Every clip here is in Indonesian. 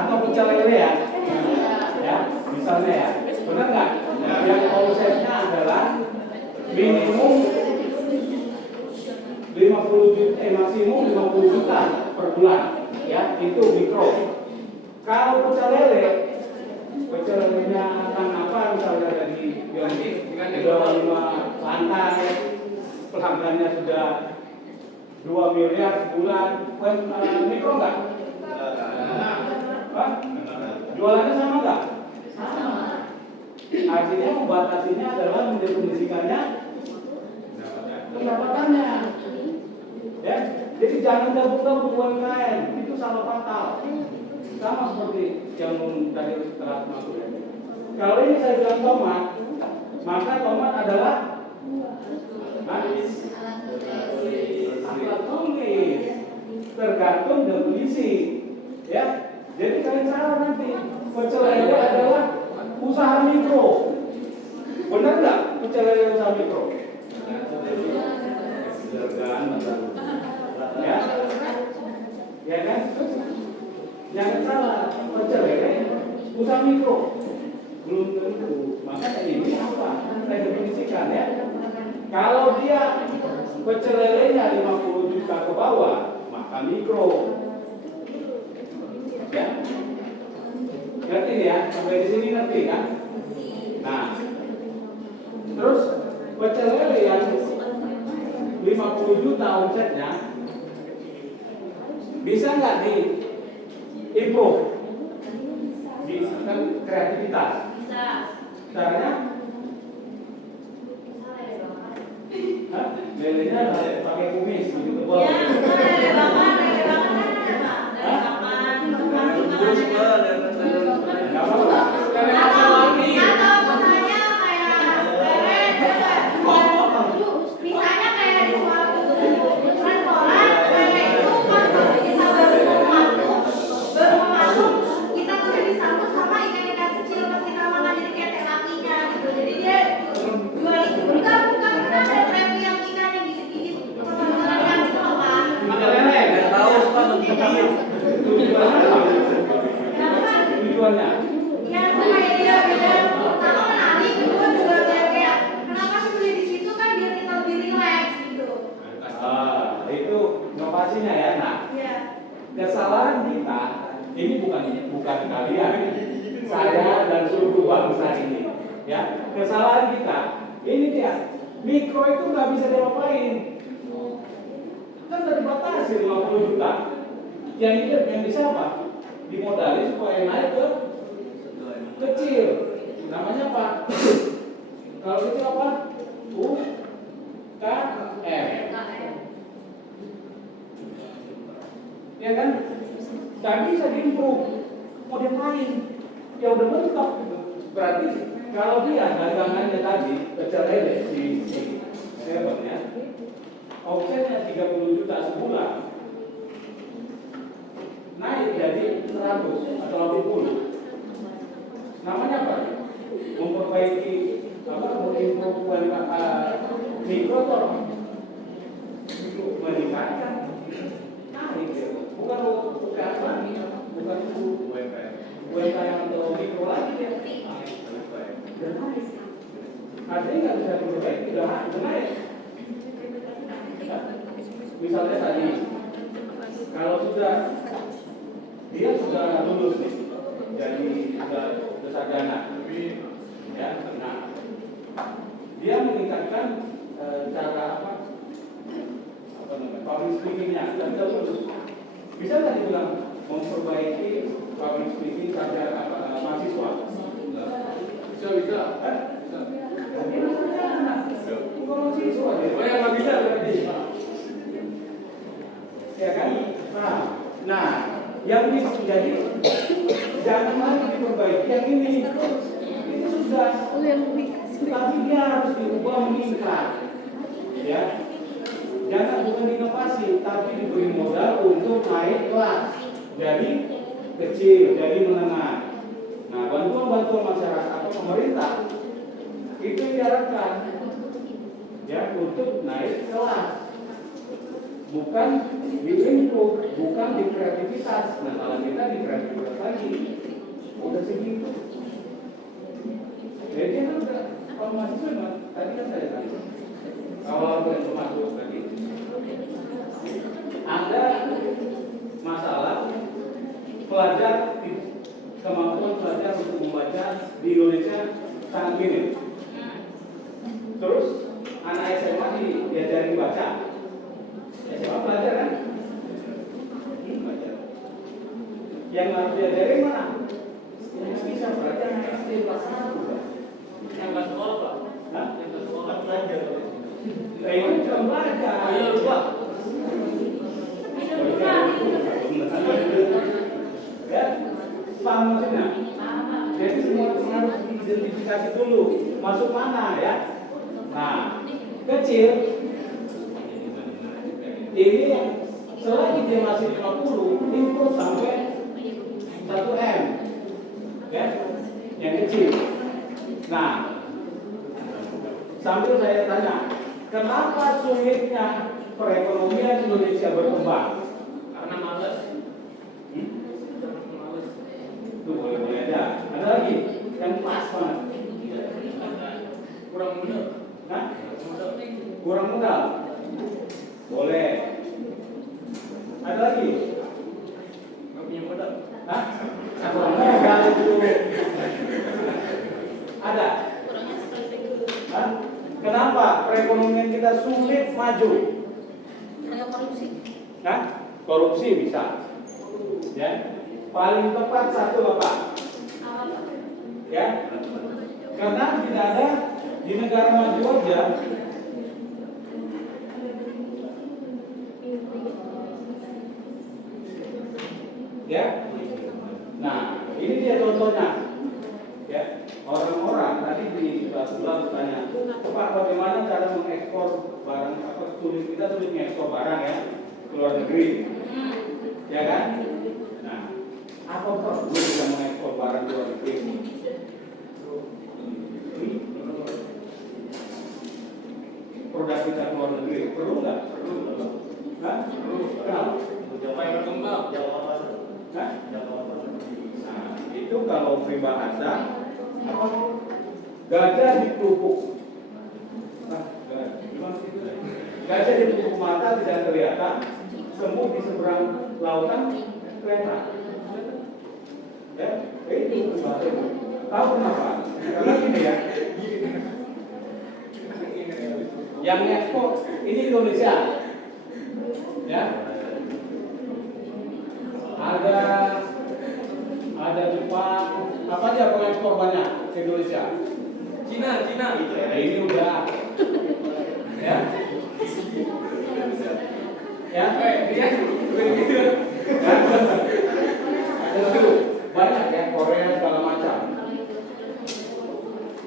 atau pecel lele ya? Ya, misalnya ya, benar nggak? Yang omsetnya adalah minimum 50 juta, maksimum 50 juta per bulan, ya, itu mikro. Kalau pecel lelenya kan apa, misalnya dari yang sudah 5 lantai, pelanggannya sudah 2 miliar sebulan, mikro nggak? Jualannya sama nggak? Sama. Artinya membatasinya adalah mendefinisikannya pendapatannya. Ya, jadi jangan gabung-gabung UMKM, itu salah fatal. Sama seperti yang tadi telah masuk ya. Kalau ini saya bilang tomat, maka tomat adalah alat tulis, tergantung definisi, ya. Jadi kalian salah nanti. Pecel lele adalah usaha mikro, benar nggak? Pecel lele usaha mikro. Ya, ya kan? Jangan salah, pecel lele usaha mikro belum tentu. Maka ini apa? Saya definisikan ya. Kalau dia pecel lelenya 50 juta ke bawah, maka mikro. Ya, ngerti ya? Sampai di sini ngerti kan? Nah, terus pecel lele yang 50 juta omsetnya bisa nggak di improve, kan kreativitas? Bisa. Caranya? Hah? Lelenya pakai kumis gitu tebal. Ya, lele bakar kan ada Pak. Lele bakar. Nggak apa-apa. Atau misalnya kayak misalnya kayak di suatu restoran, lele itu pas kita baru masuk, kita tuh udah disambut sama ikan-ikan kecil pas kita makan, jadi kayak telapinya gitu. Jadi dia jual itu. Bukan ada trap yang ikan yang gigit-gigit permasalahan gitu loh Pak. Makan lele, nggak tahu suka menggigit. Tujuannya? Ya supaya dia beda. Pertama menarik, kedua juga biar kayak kenapa sih beli di situ kan biar kita lebih relax gitu. Itu inovasinya ya. Nah, Iya. kesalahan kita ini bukan kalian, saya dan seluruh bangsa ini. Ya, kesalahan kita ini dia. Mikro itu nggak bisa diapain. Kan tadi batasi 50 juta. Yang bisa apa? Dimodali supaya naik ke kecil. Namanya apa? Kalau kecil apa? UKM. Ya kan? Gak bisa diimprove. Mau diapain? Ya udah mentok gitu. Berarti kalau dia dagangannya tadi pecel lele si servernya, omsetnya 30 juta sebulan, naik jadi 100 atau 80. Namanya apa? Memperbaiki mengimprove mikro atau meningkatkan naik ya. Bukan UMKM atau mikro lagi ya. Dan naik. Artinya nggak bisa diperbaiki, udah naik. Misalnya tadi, kalau dia sudah lulus nih, jadi sudah sarjana, ya, nah, dia meningkatkan cara apa namanya, public speakingnya, dan lulus. Bisa nggak dibilang memperbaiki public speaking sarjana mahasiswa? Bisa. Bukan mahasiswa dia. Oh ya nggak bisa berarti. Ya kan? Nah, yang ini jadi jangan lagi diperbaiki yang ini sudah, tapi dia harus diubah meningkat, ya. Jangan bukan inovasi, tapi diberi modal untuk naik kelas dari kecil, dari menengah. Nah, bantuan masyarakat atau pemerintah itu diharapkan, ya, untuk naik kelas. Bukan di improve, bukan di kreativitas. Nah, kalau kita di kreativitas lagi, segitu. Jadi kan udah, kalau mahasiswa tadi kan saya tanya, awal yang masuk tadi, ada masalah pelajar, kemampuan pelajar untuk membaca di Indonesia sangat minim. Terus anak SMA diajarin baca, SMA pelajar kan? Belajar. Yang harus diajarin mana? Yang bisa berarti anak SD kelas 1. Yang nggak sekolah Pak? Hah? Yang nggak sekolah belajar. Ini cuma belajar. Oh iya lupa. Ya, paham maksudnya? Jadi semua harus diidentifikasi dulu masuk mana ya. Nah, kecil ini selagi dia masih 50 improve sampai 1M ya, yang kecil. Nah, sambil saya tanya, kenapa sulitnya perekonomian Indonesia berkembang? Karena malas. Itu boleh aja. Ada lagi yang pas banget. Kurang benar. Hah? Kurang modal. Boleh. Ada lagi? Nggak punya modal. Hah? Kurang modal itu. Ada? Hah? Kenapa perekonomian kita sulit maju? Korupsi. Hah? Korupsi bisa. Ya. Paling tepat satu apa? Ya. Karena tidak ada di negara maju aja. Ya. Nah, ini dia contohnya. Ya. Orang-orang tadi di kelas 11 bertanya, Pak, bagaimana cara mengekspor barang? Apa sulit kita sulit mengekspor barang ya ke luar negeri? Ya kan? Nah, apa perlu kita mengekspor barang ke luar negeri? Produk kita ke luar negeri perlu nggak? Perlu. Hah? Perlu. Kenapa? Supaya berkembang. Hah? Nah, itu kalau peribahasa apa? Gajah di pelupuk. Gajah di pelupuk mata tidak kelihatan, semut di seberang lautan kelihatan. Ya, itu peribahasa itu. Tahu kenapa? Karena gini ya. Yang ekspor ini Indonesia. Ya. Ada Jepang, apa aja pengekspor banyak ke Indonesia? Cina. Nah, ini udah, ya, ya, dia begitu, ya, itu banyak ya Korea segala macam.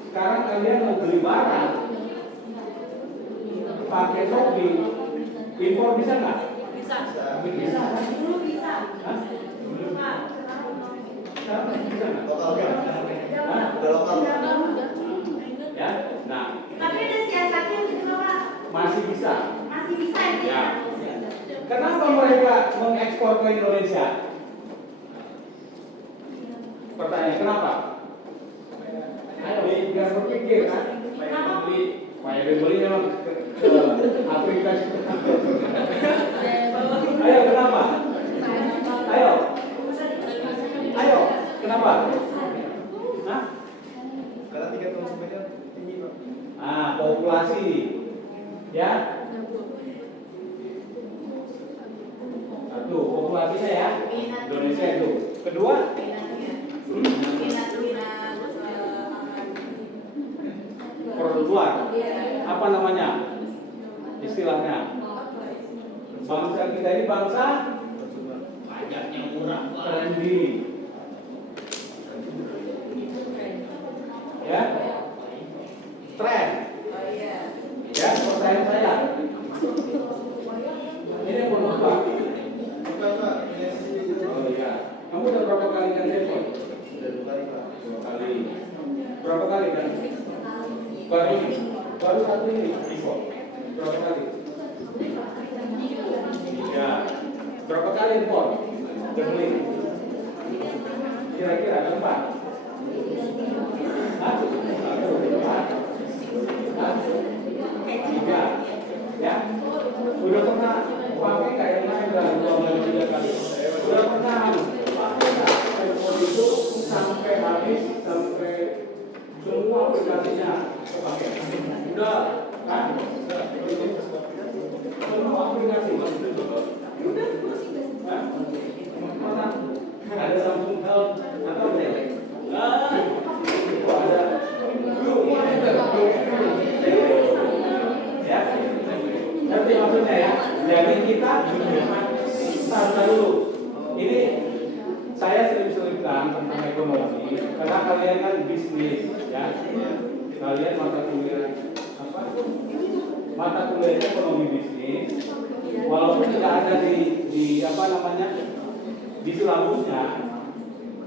Sekarang kalian mau beli barang pakai Shopee, impor bisa nggak? Bisa. Bisa. Dulu bisa. Hah? Dulu nggak. Sekarang bisa nggak? Lokal kan? Hah? Udah lokal. Ya, nah, Tapi ada siasatnya gitu Pak. masih bisa. Masih bisa ya. Ya. Kenapa mereka mengekspor ke Indonesia? Pertanyaan kenapa? Ayo biar berpikir kan. Supaya beli memang ke Afrika. Ayo kenapa? Ayo kenapa? Hah? Karena tingkat konsumennya tinggi Pak. Populasi, ya. Satu, populasinya ya. Indonesia itu. Kedua, produk luar. Apa namanya? Istilahnya. Bangsa kita ini bangsa Pajaknya murah. trendy. Ya. Tren. Ya, pertanyaan saya. Ini yang perlu Pak. Bukan Pak, ini sih. Oh iya. Kamu udah berapa kali kan telepon? Udah 2 kali Pak. 2 kali. Berapa kali kan? Baru satu ini telepon. Berapa kali? 3. Berapa kali telepon? Beli. Kira-kira ada 4. Sabar dulu. Ini saya sering-seringkan tentang ekonomi karena kalian kan bisnis, ya. Kalian mata kuliah apa? Mata kuliahnya ekonomi bisnis. Walaupun tidak ada di apa namanya di silabusnya,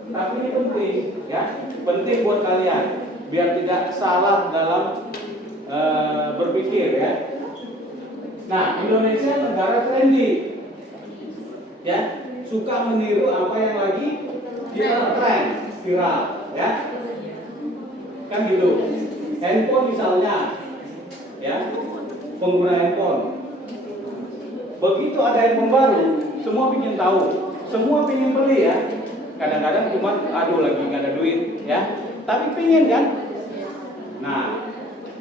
tapi ini penting, ya. Penting buat kalian biar tidak salah dalam berpikir, ya. Nah, Indonesia negara trendy, ya, suka meniru apa yang lagi viral, ya, kan gitu. Handphone misalnya, ya, pengguna handphone. Begitu ada handphone baru, semua ingin tahu, semua ingin beli, ya. Kadang-kadang cuma, aduh lagi nggak ada duit, ya, tapi pingin kan. Nah,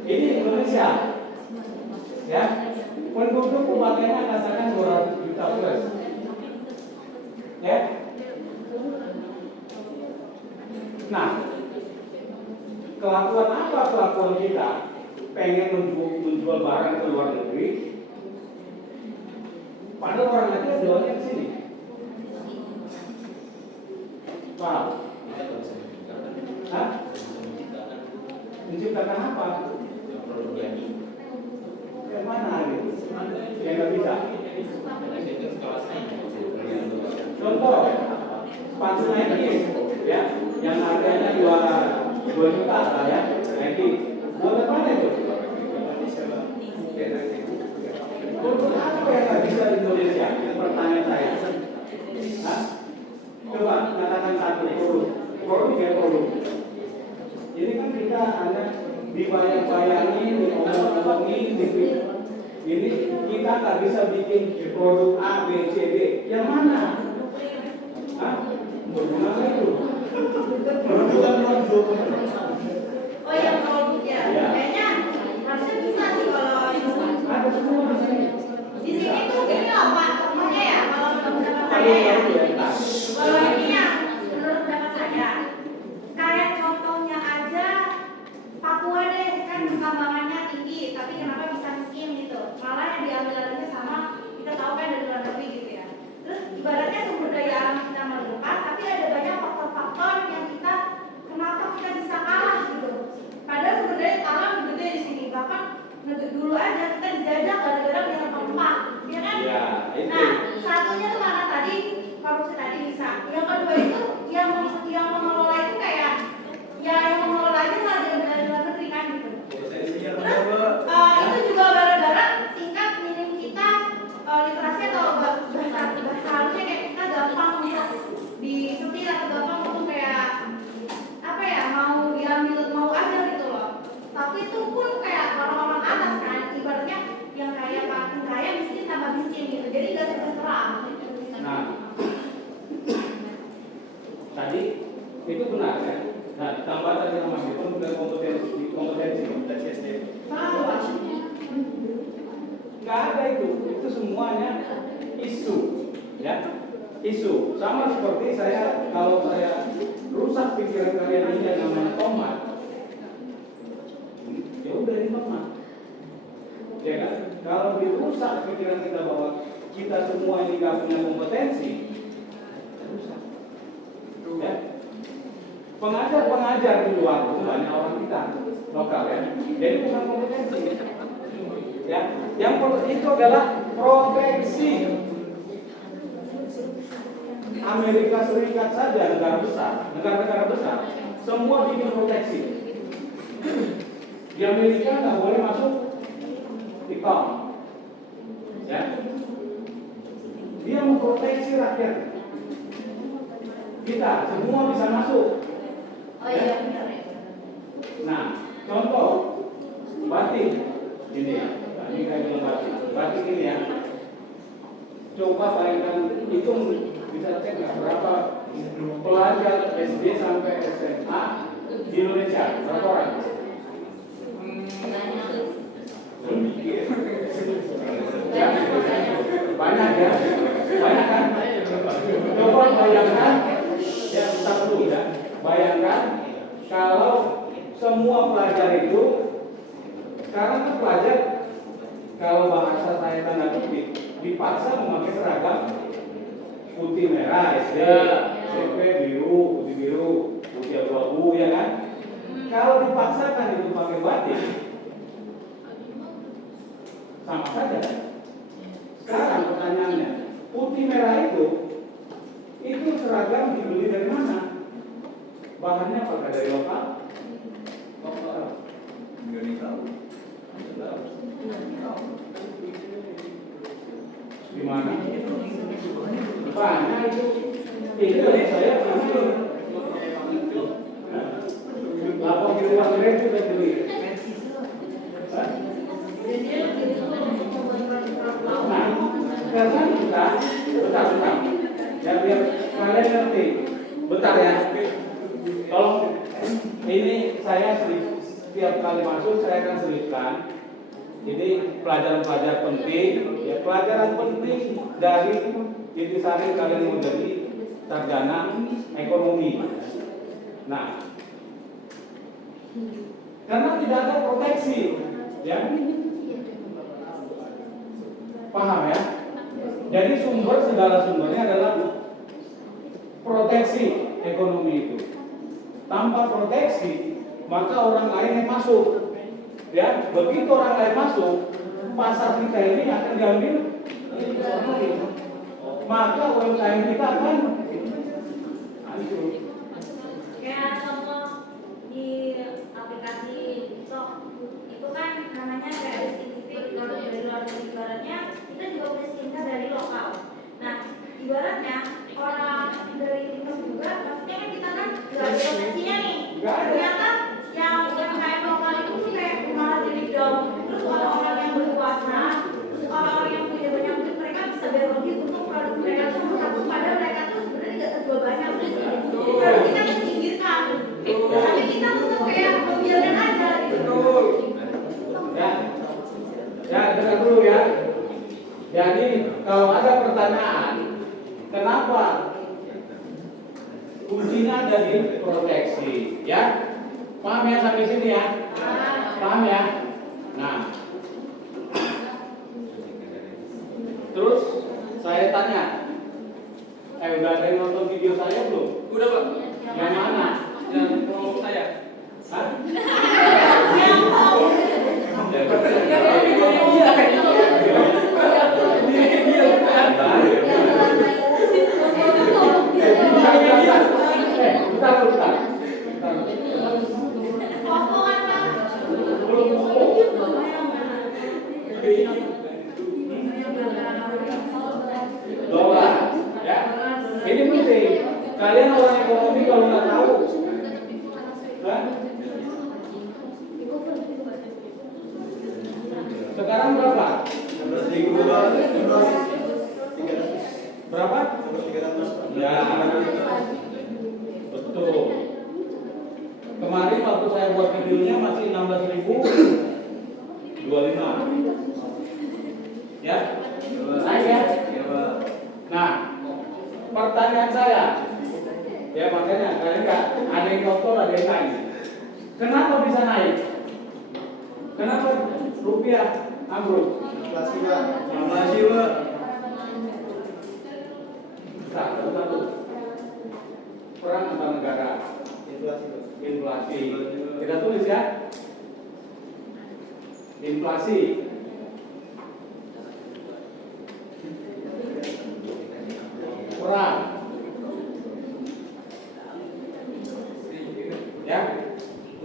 ini Indonesia, ya. Penduduk pemakaiannya katakan 200 juta plus, ya. Nah, kelakuan apa kelakuan kita? Pengen menjual barang ke luar negeri, padahal orang aja jualnya ke sini. Paham? Hah? Menciptakan apa? Yang mana gitu? Yang nggak bisa. Contoh, sepatu Nike, ya, yang harganya 2 juta lah, ya, Nike. Buat apa itu? Untuk apa yang nggak bisa di Indonesia? Pertanyaan saya. Hah? Coba katakan satu produk ya produk. Ini kan kita hanya dibayang-bayangin, diomong-omongin, ini kita nggak bisa bikin produk A, B, C, D. Yang mana? Hah? Bagaimana itu? Oh yang produk ya? Kayaknya harusnya bisa sih kalau ada semua di sini. di sini tuh gini loh Pak, contohnya ya kalau pendapat saya ya. Kalau ini ya menurut pendapat saya, kayak contohnya aja Papua deh, kan perkembangannya tinggi, tapi kenapa bisa miskin gitu? Malah yang diambil-ambilnya sama kita tahu kan dari luar negeri gitu ya. Terus ibaratnya sumber daya alam kita melimpah, tapi ada banyak faktor-faktor yang kenapa kita bisa kalah gitu. Padahal sumber daya alam gede di sini, bahkan dulu aja kita dijajah gara-gara punya rempah, ya kan? Ya, itu. Nah, satunya tuh mana tadi korupsi tadi bisa. Yang kedua itu yang mengelola itu kayak ya yang mengelola aja malah dari luar negeri kan gitu. Terus itu juga gara-gara tingkat minim kita literasi atau bahasa halusnya kayak kita gampang untuk disetir atau gampang untuk kayak apa ya mau diambil mau aja gitu loh. Tapi itu pun kayak orang-orang atas kan, ibaratnya yang kaya makin kaya miskin tambah miskin gitu. Jadi nggak sejahtera. Nah, tadi itu benar kan? Nah, tambah tadi nama itu bukan kompetensi SDM. Salah. Nggak ada itu semuanya isu, ya, isu. Sama seperti saya kalau saya rusak pikiran kalian ini yang namanya tomat, ya udah ini tomat, ya kan? Kalau dirusak pikiran kita bahwa kita semua ini nggak punya kompetensi, rusak. Ya. Pengajar di luar itu banyak orang kita lokal ya, jadi bukan kompetensi. Ya, yang itu adalah proteksi. Amerika Serikat saja negara-negara besar, semua bikin proteksi. Di Amerika nggak boleh masuk TikTok, ya. Dia memproteksi rakyat. Kita semua bisa masuk. Oh iya benar ya. Nah, contoh batik ini ya. Ini kayak batik ini ya. Coba bayangkan itu bisa cek nggak berapa pelajar SD sampai SMA di Indonesia berapa orang? Ya, banyak ya, banyak kan? Coba bayangkan, ya tetap dulu ya. Bayangkan kalau semua pelajar itu sekarang kan pelajar kalau bahasa saya tanda kutip dipaksa memakai seragam putih merah SD, SMP biru, putih biru, putih abu-abu, ya kan? Kalau dipaksakan itu pakai batik, sama saja. Sekarang pertanyaannya, putih merah itu seragam dibeli dari mana? Bahannya apakah dari lokal? Lokal. Nggak tahu. Di mana? Banyak itu. Itu saya pasti. Lapor di luar negeri sudah beli. Nah, karena kita bentar. Ya biar kalian ngerti. Bentar ya. Tolong ini saya setiap kali masuk saya akan selipkan. Ini pelajaran-pelajaran penting, ya pelajaran penting dari intisari kalian menjadi sarjana ekonomi. Nah, karena tidak ada proteksi, ya, paham ya? Jadi segala sumbernya adalah proteksi ekonomi itu. Tanpa proteksi, maka orang lain yang masuk. Ya, begitu orang lain masuk, pasar kita ini akan diambil orang lain. Maka UMKM kita akan hancur. Kayak contoh di aplikasi TikTok itu kan namanya kayak skin kalau dari luar negeri, ibaratnya kita juga punya skincare dari lokal. Nah, ibaratnya orang dari TikTok juga, maksudnya kan kita kan juga ada proteksinya nih. Ternyata yang UMKM lokal itu tuh kayak malah jadi down. Terus orang-orang yang berkuasa, terus orang-orang yang punya banyak duit, mereka bisa berbagi untuk produk mereka tuh satu, padahal mereka tuh sebenarnya nggak terjual banyak. Terus kita disingkirkan, tapi kita tetap kayak membiarkan aja gitu. Ya, dengar dulu ya. Jadi kalau ada pertanyaan, kenapa kuncinya ada di proteksi, ya? Paham ya sampai sini ya? Paham ya? Nah, terus saya tanya, udah ada yang nonton video saya belum? Udah, Pak. Yang mana? Yang promo saya. Hah? Dolar, ya. Ini penting. Kalian orang ekonomi kalau nggak tahu, kan? Sekarang berapa? 16.000. Berapa? 300. Ya, betul. Kemarin waktu saya buat videonya masih 16.025. Ya, naik ya. Nah, pertanyaan saya, ya makanya kalian nggak ada yang kotor, ada yang naik. Kenapa bisa naik? Kenapa rupiah ambruk? Inflasi, Pak. Inflasi, Pak. Satu. Perang antar negara. Inflasi, Pak. Inflasi. Kita tulis ya. Inflasi. Perang. Ya.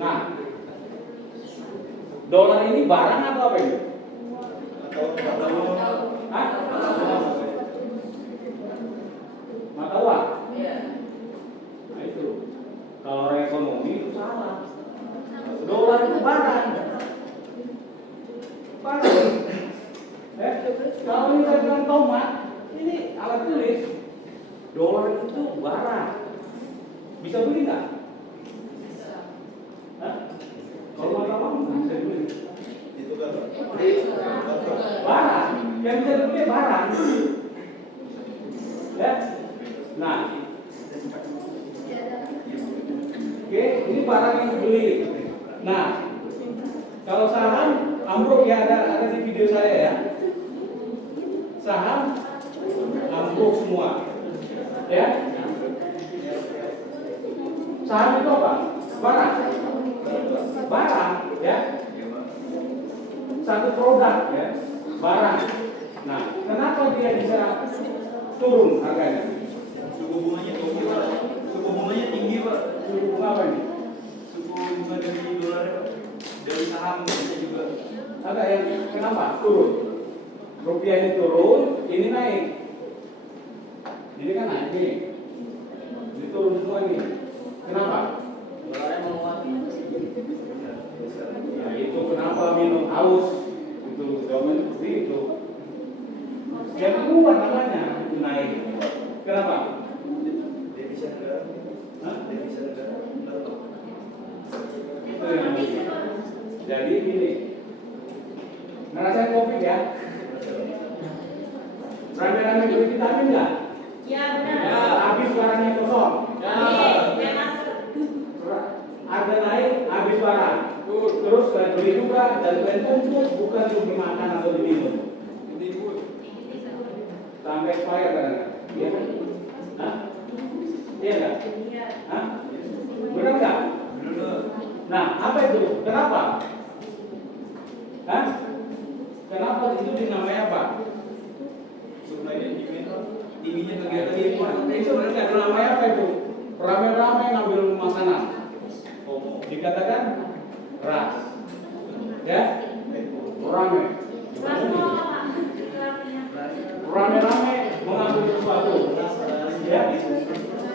Nah, dolar ini barang atau apa ini? Hah? Mata uang? Nah itu. Kalau orang ekonomi itu salah. Dolar itu barang. Kalau ini saya bilang tomat, ini alat tulis. Dolar itu barang. Bisa beli nggak? Hah? Kalau mata uang bisa dibeli. Itu kan, Pak. Barang. Yang bisa dibeli barang. Ya. Nah. Oke, ini barang yang dibeli. Nah, kalau saham ambruk ya ada di video saya ya. saham ambruk semua. Ya. Saham itu apa? Barang. Barang, ya. Satu produk, ya. Barang. Nah, kenapa dia bisa turun harganya? Suku bunganya tinggi Pak. Suku bunganya tinggi Pak. Suku bunga apa ini? Suku bunga dari dolar Pak. Dari saham bisa juga. Ada yang kenapa? Turun. Rupiah ini turun, ini naik. Ini kan naik nih. Ini turun semua nih. Kenapa? Dolarnya menguat. Ya, itu kenapa minum haus itu zaman seperti itu. Yang kuat namanya itu naik. Kenapa? Devisa negara. Hah? Devisa negara. Itu yang jadi ini. Ngerasain COVID ya? Rame-rame beli vitamin nggak? Ya benar. Ya, habis barangnya kosong. Iya, masuk. Harga naik, habis barang. Terus kalian beli juga dan kalian tumpuk bukan untuk dimakan atau diminum. Sampai expire kan? Iya kan? Hah? Iya nggak? Iya. Hah? Benar nggak? Benar. Nah, apa itu? Kenapa? Hah? Kenapa itu dinamai apa? Supaya tingginya kegiatan impor. Itu nggak dinamai apa itu? Rame-rame ngambil makanan. Dikatakan ras. Ya? Rame. Mas mau apa? Artinya. Rame-rame mengambil sesuatu. Ya?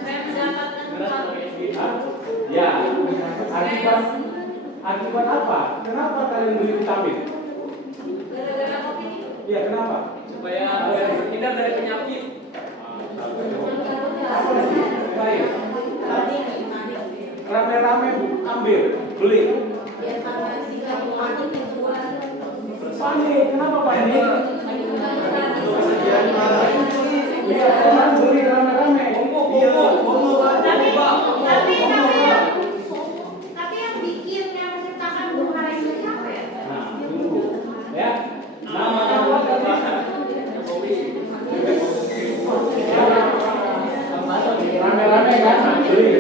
Saya mendapatkan sesuatu. Hah? Ya. Akibat apa? Kenapa kalian beli vitamin? Gara-gara COVID itu. Ya, kenapa? Supaya terhindar dari penyakit. Apa lagi? Lain. Rame-rame ambil, beli. Panik, kenapa panik? Iya, orang beli rame-rame. Tapi yang bikin, yang menciptakan bunga itu siapa ya? Nah, tunggu. Ya. Nama apa tadi? Rame-rame kan? Beli.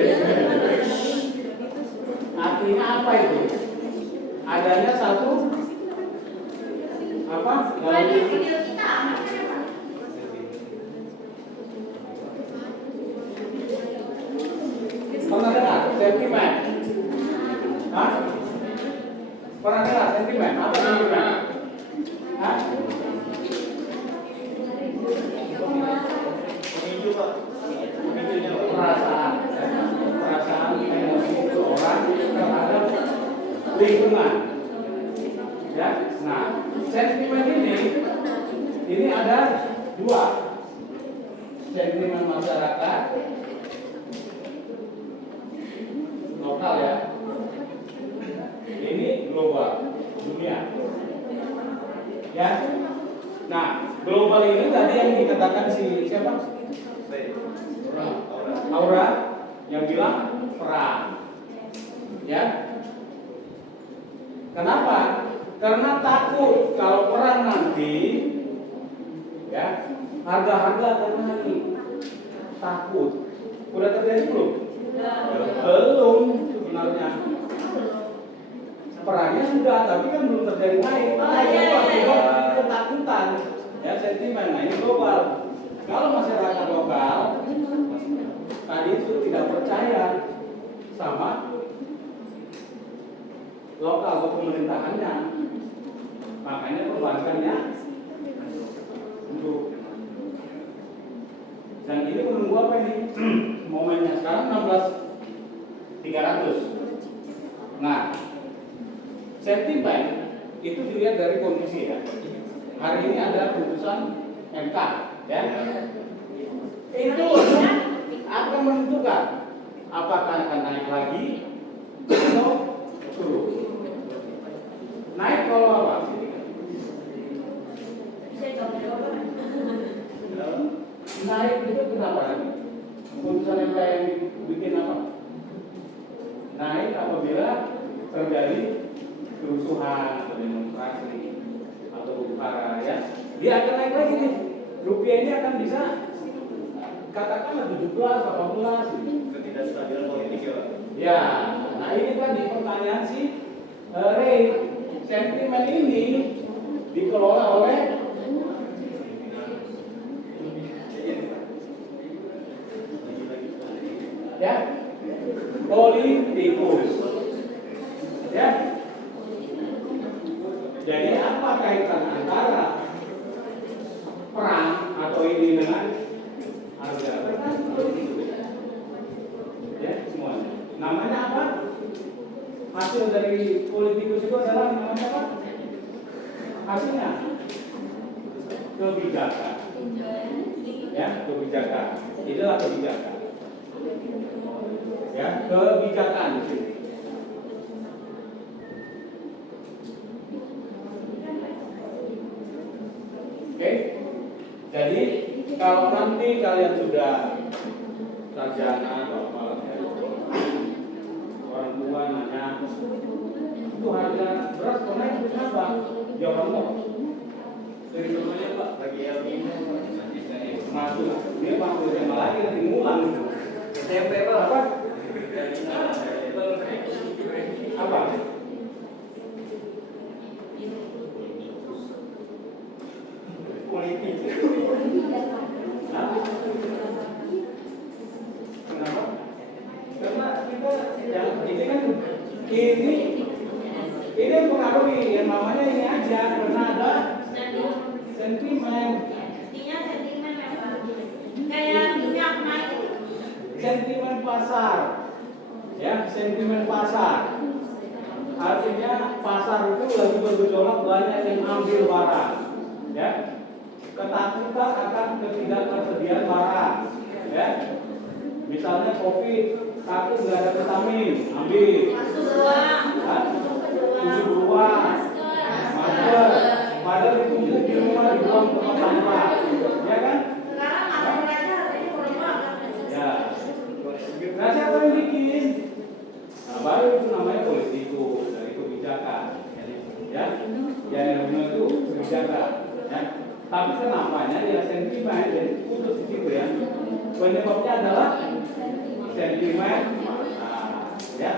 Artinya apa itu? Adanya satu apa? Bukan di video kita, maksudnya apa? Pernah dengar sentimen? Hah? Pernah dengar sentimen? Apa sentimen? Hah? Pemicu Pak. Pemicunya Pak. Perasaan, perasaan emosi seseorang terhadap lingkungan. Ya, nah sentimen ini ada dua. Sentimen masyarakat lokal ya. Ini global, dunia. Ya. Nah, global ini tadi yang dikatakan si siapa? Aura yang bilang perang. Ya. Kenapa? Karena takut kalau perang nanti ya, harga-harga akan naik. Takut. Udah terjadi belum? Belum sebenarnya. Perangnya sudah, tapi kan belum terjadi naik. Itu akibat ketakutan. Ya, sentimen. Nah, ini global. Kalau masyarakat lokal tadi itu tidak percaya sama lokal atau pemerintahannya, makanya perbankannya untuk. Dan ini menunggu apa ini? Momennya sekarang 16.300. Nah, sentimen itu dilihat dari kondisi ya. Hari ini ada putusan MK, ya. Itu akan menentukan apakah akan naik lagi atau turun. Naik kalau apa? Naik itu kenapa? Putusan MK yang bikin apa? Naik apabila terjadi kerusuhan atau demonstrasi atau huru hara, ya. Dia akan naik lagi nih. rupiah ini akan bisa katakanlah 17, 18 gitu. Ketidakstabilan politik ya Pak. Ya, nah ini tadi pertanyaan si Ray. Sentimen ini dikelola oleh ya politikus. Ya. Jadi apa kaitan antara perang atau ini dengan harga? Tergantung politikus. Ya, semuanya. Namanya apa? Hasil dari politikus itu adalah namanya apa? Hasilnya kebijakan. Ya, kebijakan. Itulah kebijakan. Ya, kebijakan di sini. Oke. Jadi kalau nanti kalian sudah sarjana atau apa ya, orang tua nanya itu harga beras kok naik kenapa? Jawaban lo dari semuanya Pak lagi El Nino masuk dia masuk SMA lagi nanti ngulang SMP Pak apa? Apa? Politik. Kenapa? Karena kita yang ini kan ini mempengaruhi yang namanya ini aja karena ada sentimen. Intinya sentimen memang kayak minyak naik itu. Sentimen pasar. Ya, sentimen pasar. Artinya pasar itu lagi bergejolak banyak yang ambil barang. Ya. Ketakutan akan ketidaktersediaan barang. Ya. Misalnya COVID, takut nggak ada vitamin, ambil. Masuk doang. Susu beruang, masker, padahal ditumpuk di rumah dibuang ke tempat sampah, ya kan? Sekarang masker aja harganya murah banget. Ya. Nah siapa yang bikin? Nah baru itu namanya politikus dari kebijakan, ya. Yang namanya itu kebijakan, ya. Tapi kenapanya ya sentimen jadi putus di situ ya. Penyebabnya adalah sentimen, ya.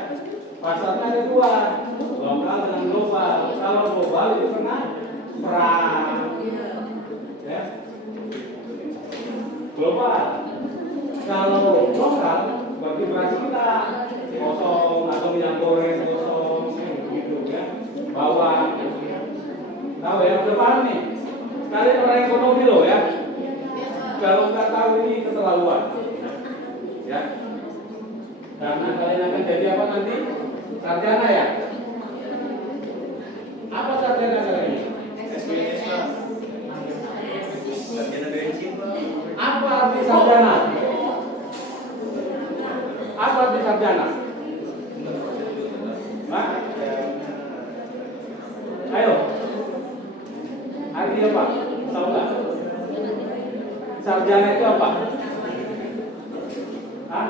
Pasarnya ada dua, lokal dengan global. Kalau global itu kena perang, ya. Global. Kalau lokal, bagi beras kita kosong atau minyak goreng kosong, gitu ya. Bawang. Tahu ya, udah paham nih. Kalian orang ekonomi loh ya. Kalau nggak tahu ini keterlaluan, ya. Karena kalian akan jadi apa nanti? Sarjana ya? Apa sarjana kalian ini? SPS Pak. Sarjana bensin Pak. Apa arti sarjana? Apa arti sarjana? Hah? Ayo. Artinya apa? Tahu nggak? Sarjana itu apa? Hah?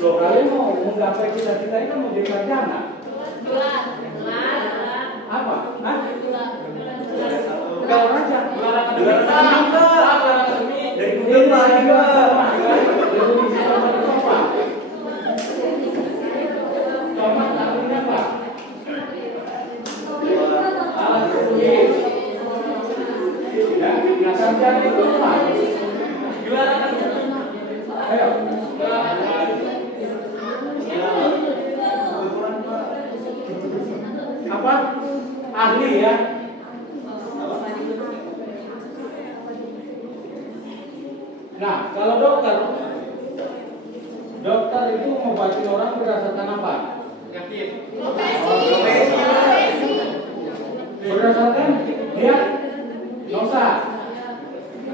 Loh kalian mau menggapai cita-cita ini mau jadi sarjana? Gelar. Apa? Hah? Satu. Gelar aja. Gelar akademik. Apa akademik? Dari Ini Google Pak. juga definisi tomat itu apa? Tomat artinya apa? Alat tulis. Ya, nah sarjana itu apa? Gelar akademik. Ayo. Gelar akademik. Apa? Ahli ya. Nah, kalau dokter itu ngobatin orang berdasarkan apa? Yakin. Berdasarkan diagnosa.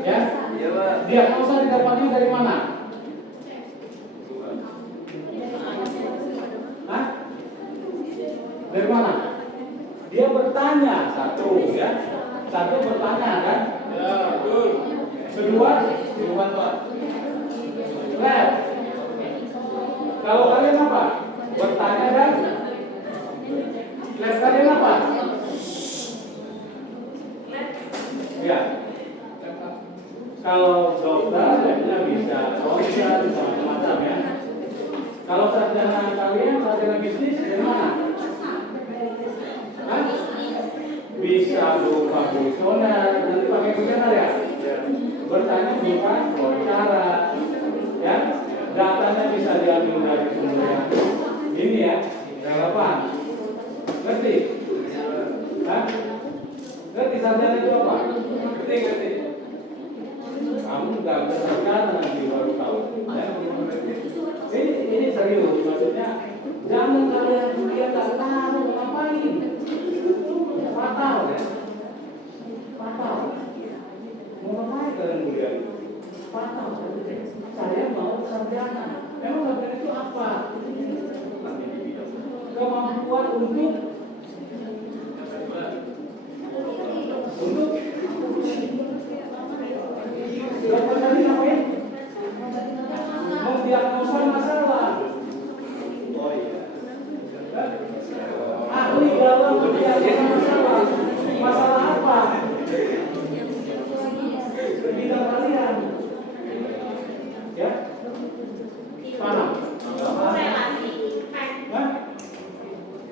Ya. Iya Pak. Diagnosa didapatnya dari mana? Hah? Dari mana? Dia bertanya satu ya. Satu bertanya kan? Ya, betul. Kedua, Pak. lab. Kalau kalian apa? Bertanya dan lab kalian apa? Ya. Kalau dokter, ya bisa konser, bisa macam-macam ya. Kalau sarjana kalian, sarjana bisnis, dari mana? Hah? Bisa berupa kuesioner, nanti pakai kuesioner ya? Bertanya bukan wawancara, ya. Datanya bisa diambil dari sumber yang ini ya, relevan. Ngerti? Hah? Ngerti sarjana itu apa? Ngerti. Kamu nggak bisa sarjana nanti baru tahu. Ya? Ini serius, maksudnya jangan kalian kuliah nggak tahu ngapain. Fatal ya. Fatal. Mau ngapain kalian kuliah? Fatal. Saya mau sarjana. Memang sarjana itu apa? Kemampuan untuk dokter tadi ngapain? Mendiagnosa masalah. Oh iya. Ahli dalam mendiagnosa masalah. Masalah apa? Bidang kalian. Ya? Paham? Korelasi. Hah?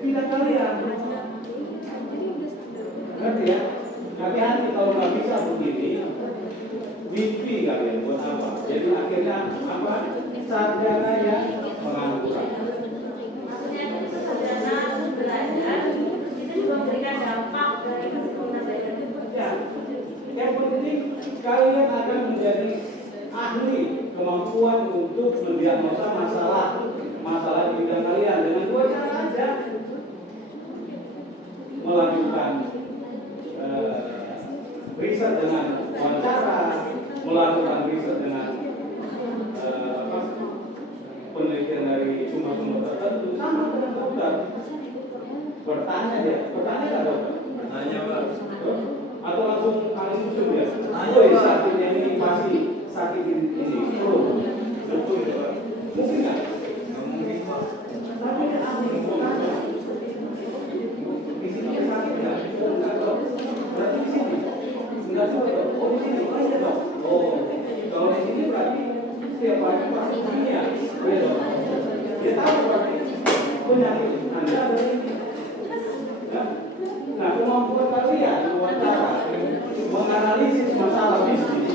Bidang kalian. Ngerti ya? Hati-hati kalau nggak bisa begini. Wifi kalian buat apa? Jadi akhirnya apa? Sarjana yang pengangguran. Maksudnya itu sarjana belajar itu juga memberikan dampak dari keseluruhan belajar. Ya, yang penting kalian akan menjadi ahli kemampuan untuk mendiagnosa masalah di bidang kalian dengan dua cara aja. Melakukan riset dengan wawancara, melakukan riset dengan penelitian dari sumber-sumber tertentu, sama dengan dokter. Bertanya nggak dokter? Nanya Pak. Atau langsung usul ya? Nanya, Woi, Pak. sakitnya ini pasti sakit ini. Oh, Betul ya Pak. mungkin nggak? Nggak mungkin Pak. Tapi kan ahli bertanya. Di sini sakit nggak? Enggak dok. Berarti di sini. Enggak dok. Oh di sini. Oh iya dok. Oh, kalau di sini berarti setiap hari pasti begini ya. Oh iya dok. Dia tahu berarti penyakit Anda ada ini. Ya? Nah, kemampuan kalian wawancara menganalisis masalah bisnis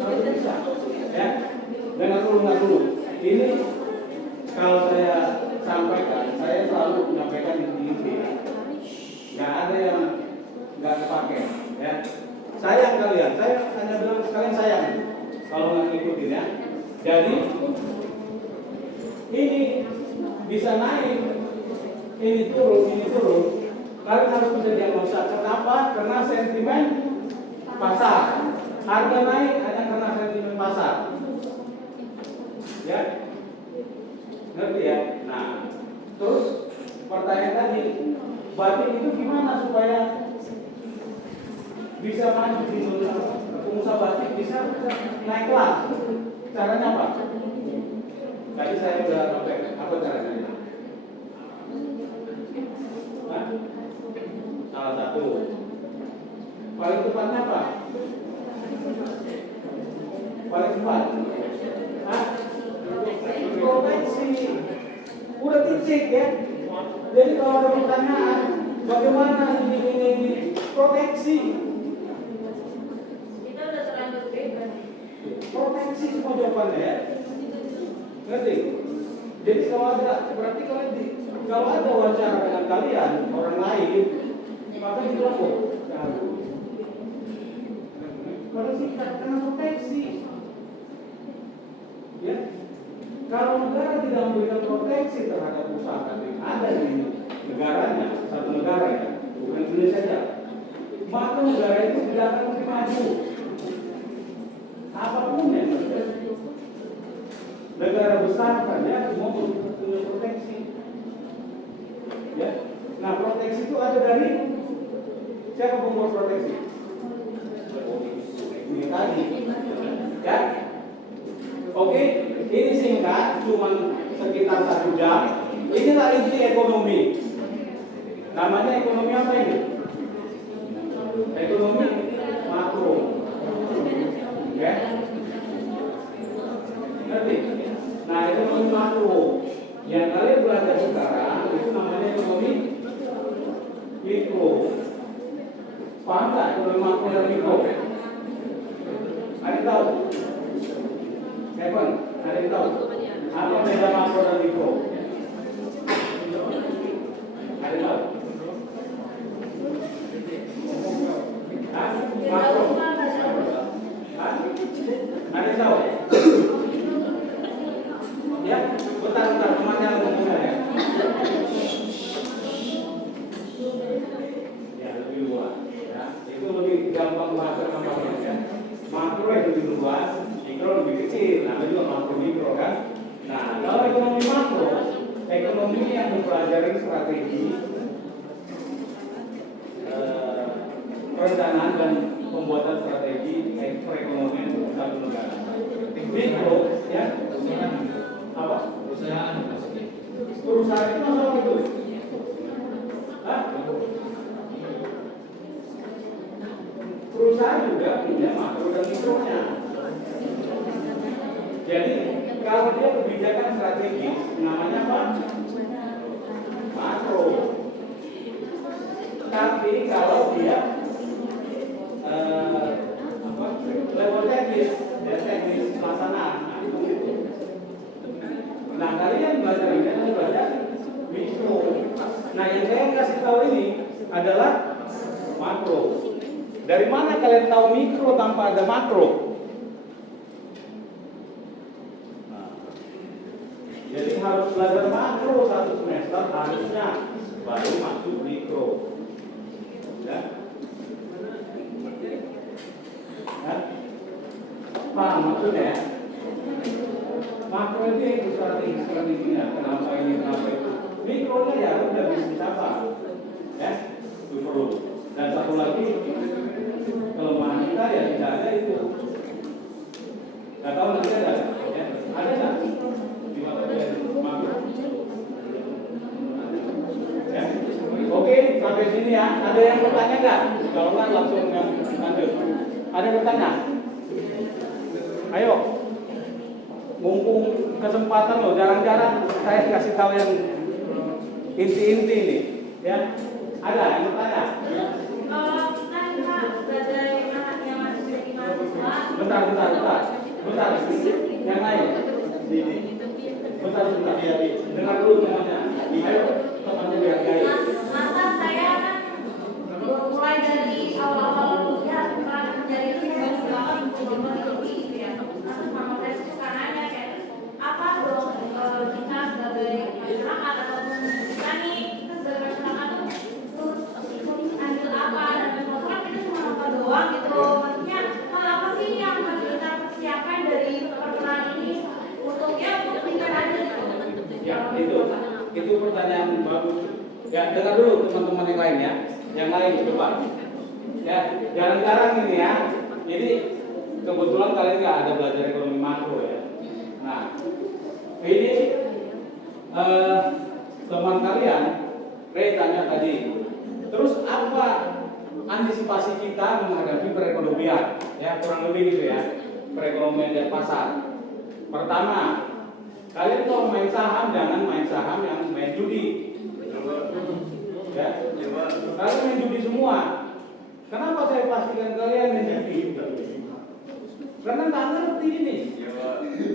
harus bisa, ya. Dengan dulu. Ini kalau saya sampaikan, saya selalu menyampaikan inti-inti. Nggak ada yang nggak kepake, ya. Sayang kalian, saya hanya bilang kalian sayang kalau nggak ngikutin ya. Jadi ini bisa naik, ini turun. Kalian harus bisa diagnosa. Kenapa? Karena sentimen pasar. Harga naik hanya karena sentimen pasar. Ya, ngerti ya? Nah, terus pertanyaan tadi, batik itu gimana supaya bisa maju di Indonesia? Pengusaha batik bisa naik kelas. Caranya apa? Tadi saya sudah sampaikan. Apa caranya? Hah? Salah satu. Paling tepatnya apa? Paling tepat. Hah? Proteksi. Udah titik ya. Jadi kalau ada pertanyaan, bagaimana ini proteksi? Kita udah terlanjur bebas. Proteksi semua jawabannya ya. Ngerti? Jadi kalau ada wawancara dengan kalian orang lain, maka dilapor. Kalau sih karena proteksi, ya. Kalau negara tidak memberikan proteksi terhadap usaha yang ada di negaranya, satu negara ya, bukan Indonesia saja, maka negara itu tidak akan mungkin maju. Apapun yang terjadi, negara besar kan ya semua punya proteksi. Ya, nah proteksi itu ada dari siapa pembuat proteksi? Ini tadi, ya. Oke, ini singkat, cuma sekitar 1 jam. Inilah inti ekonomi. Namanya ekonomi apa ini? Ekonomi makro. Ya. Yang kalian belajar sekarang itu namanya ekonomi mikro. Paham nggak ekonomi makro dan mikro? Ada yang tahu? Evan, ada yang tahu? Apa beda makro dan mikro? Ada yang tahu? Hah? Makro? Hah? Ada yang tahu? Ya, bentar, temannya ngomong ya. Ya, lebih luas. Ya, itu lebih gampang bahasa gampangnya ya. Makro itu lebih luas, mikro lebih kecil. Nah, juga makro mikro kan. Nah, kalau ekonomi makro, ekonomi yang mempelajari strategi, perencanaan dan pembuatan strategi perekonomian untuk satu negara. Mikro, ya. Apa? Perusahaan itu masalah itu. Hah? Perusahaan juga punya makro dan mikronya. Jadi kalau dia kebijakan strategis namanya apa? Makro. Tapi kalau dia level teknis dan teknis pelaksanaan, nah itu. Nah, kalian belajar ini adalah belajar mikro. Nah, yang saya kasih tahu ini adalah makro. Dari mana kalian tahu mikro tanpa ada makro? Nah, jadi harus belajar makro satu semester harusnya baru masuk mikro. Ya? Hah? Paham maksudnya? Makro itu strateginya, kenapa ini, kenapa itu. Mikronya ya udah bisa apa, ya, itu perlu. Dan satu lagi kelemahan kita ya tidak ada itu. Gak tahu nanti ada, ya, ada nggak? Di makro. Ya. Oke, sampai sini ya. Ada yang bertanya nggak? Kalau nggak langsung lanjut. Ada yang bertanya? Ayo. Mumpung kesempatan loh, jarang-jarang saya kasih tahu yang inti-inti nih, ya. Ada yang bertanya? Kan Pak sebagai anaknya masih jadi mahasiswa. Bentar. Yang lain. Bentar. Dengar dulu temannya. Ayo, temannya biar gaya. Masa saya kan mulai dari awal-awal kuliah pernah menjadi siswa gitu ya. Sama saya suka nanya kayak apa dong kita sebagai masyarakat ataupun kita nih sebagai masyarakat tuh ambil apa dan kan kita cuma nonton doang gitu. Maksudnya apa sih yang harus kita persiapkan dari perkenalan ini untuk kita aja gitu. Ya, itu pertanyaan bagus. Ya, dengar dulu teman-teman yang lain ya. Yang lain coba. Ya, jarang-jarang ini ya. Jadi kebetulan kalian nggak ada belajar ekonomi makro ya. Nah, ini teman kalian, Ray tanya tadi. Terus apa antisipasi kita menghadapi perekonomian? Ya, kurang lebih gitu ya. Perekonomian dan pasar. Pertama, kalian kalau main saham jangan main saham yang main judi. Ya, kalian main judi semua. Kenapa saya pastikan kalian main judi? Karena nggak ngerti ini.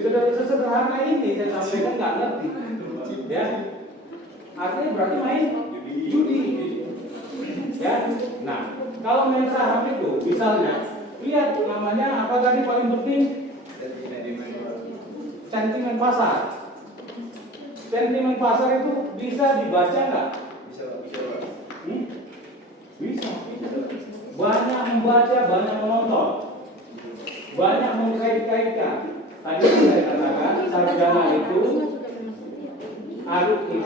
Sesederhana ini saya sampaikan nggak ngerti. Ya, artinya berarti main judi. Ya, nah kalau main saham itu, misalnya lihat namanya apa tadi paling penting? Sentimen pasar. Sentimen pasar itu bisa dibaca nggak? Bisa. Banyak membaca, banyak menonton, banyak mengkait-kaitkan. Tadi saya katakan sarjana itu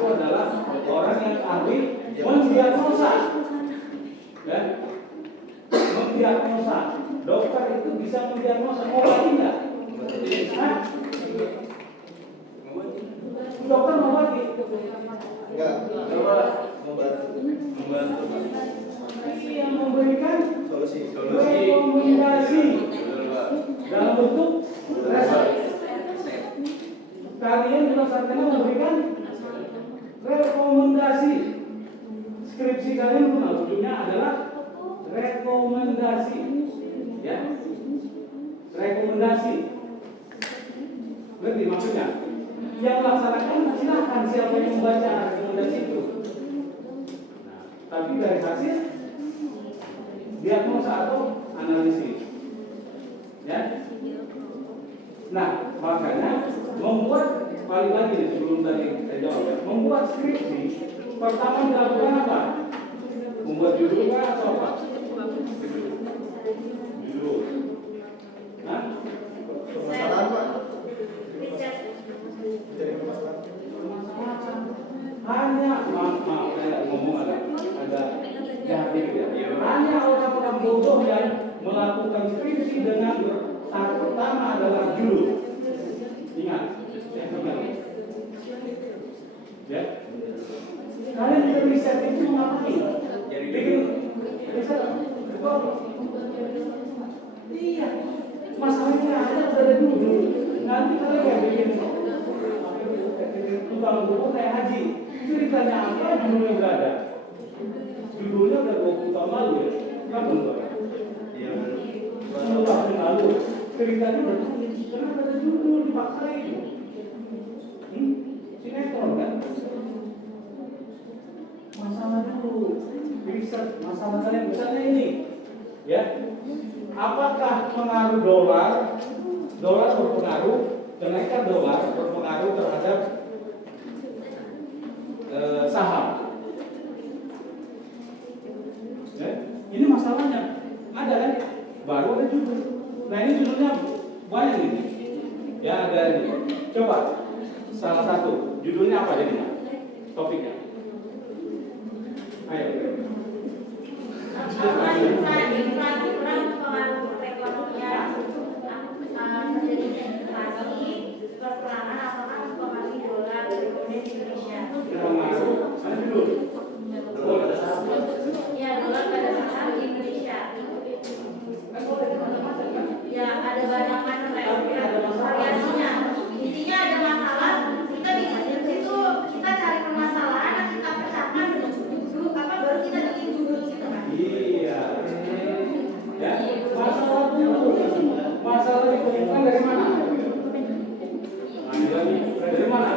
adalah orang yang ahli mendiagnosa. Ya? Mendiagnosa. Dokter itu bisa mendiagnosa. Obati nggak? Hah? Dokter mengobati? Enggak. Coba membantu. Yang memberikan Solusi. rekomendasi dalam bentuk resep. Kalian juga sarjana memberikan skripsi kalian ujungnya adalah rekomendasi, ya, rekomendasi. Berarti maksudnya yang melaksanakan silahkan siapa yang membaca rekomendasi itu. Nah, tapi dari hasil diagnosa atau analisis, ya. Nah, makanya membuat balik lagi nih sebelum tadi saya jawab ya. Membuat skripsi pertama dilakukan apa? Membuat judul atau apa? Judul. Nah, Permasalahan Pak. Riset. Jadi permasalahan. Hanya maaf saya ngomong agak jahat dikit ya. Hanya orang-orang bodoh yang melakukan skripsi dengan tahap pertama adalah judul. Ingat, ya, ingat. Ya. Kalian bikin riset itu ngapain? Jadi Bikin riset. Iya. Masalahnya ada judul. Nanti kalian yang bikin tukang buku kayak haji. Ceritanya apa? Judulnya udah ada. Judulnya udah 20 tahun lalu ya. Kamu enggak? Iya. 10 tahun lalu. Ceritanya udah kenapa ada judul dipaksain? Sinetron kan? Masalah dulu. Riset masalah kalian misalnya ini, ya. Apakah pengaruh dolar berpengaruh, kenaikan dolar berpengaruh terhadap saham? Ya, ini masalahnya ada kan? Baru ada judul. Nah ini judulnya banyak ini. Ya ada ini. Coba salah satu judulnya apa jadinya? Topiknya. Ayo. Inflasi kurang pengaruh perekonomian, terjadinya inflasi, perkembangan apakah mempengaruhi dolar ekonomi Indonesia? Pengaruh. Ada judul. Ya, dolar pada saham di Indonesia. Ya, ada banyak macam variasinya. Intinya ada masalah, kita bikin skripsi itu kita cari permasalahan, kita pecahkan baru kita bikin judul gitu kan. Iya. Ya, masalah dulu. Masalah ditemukan dari mana? Lagi. Dari mana?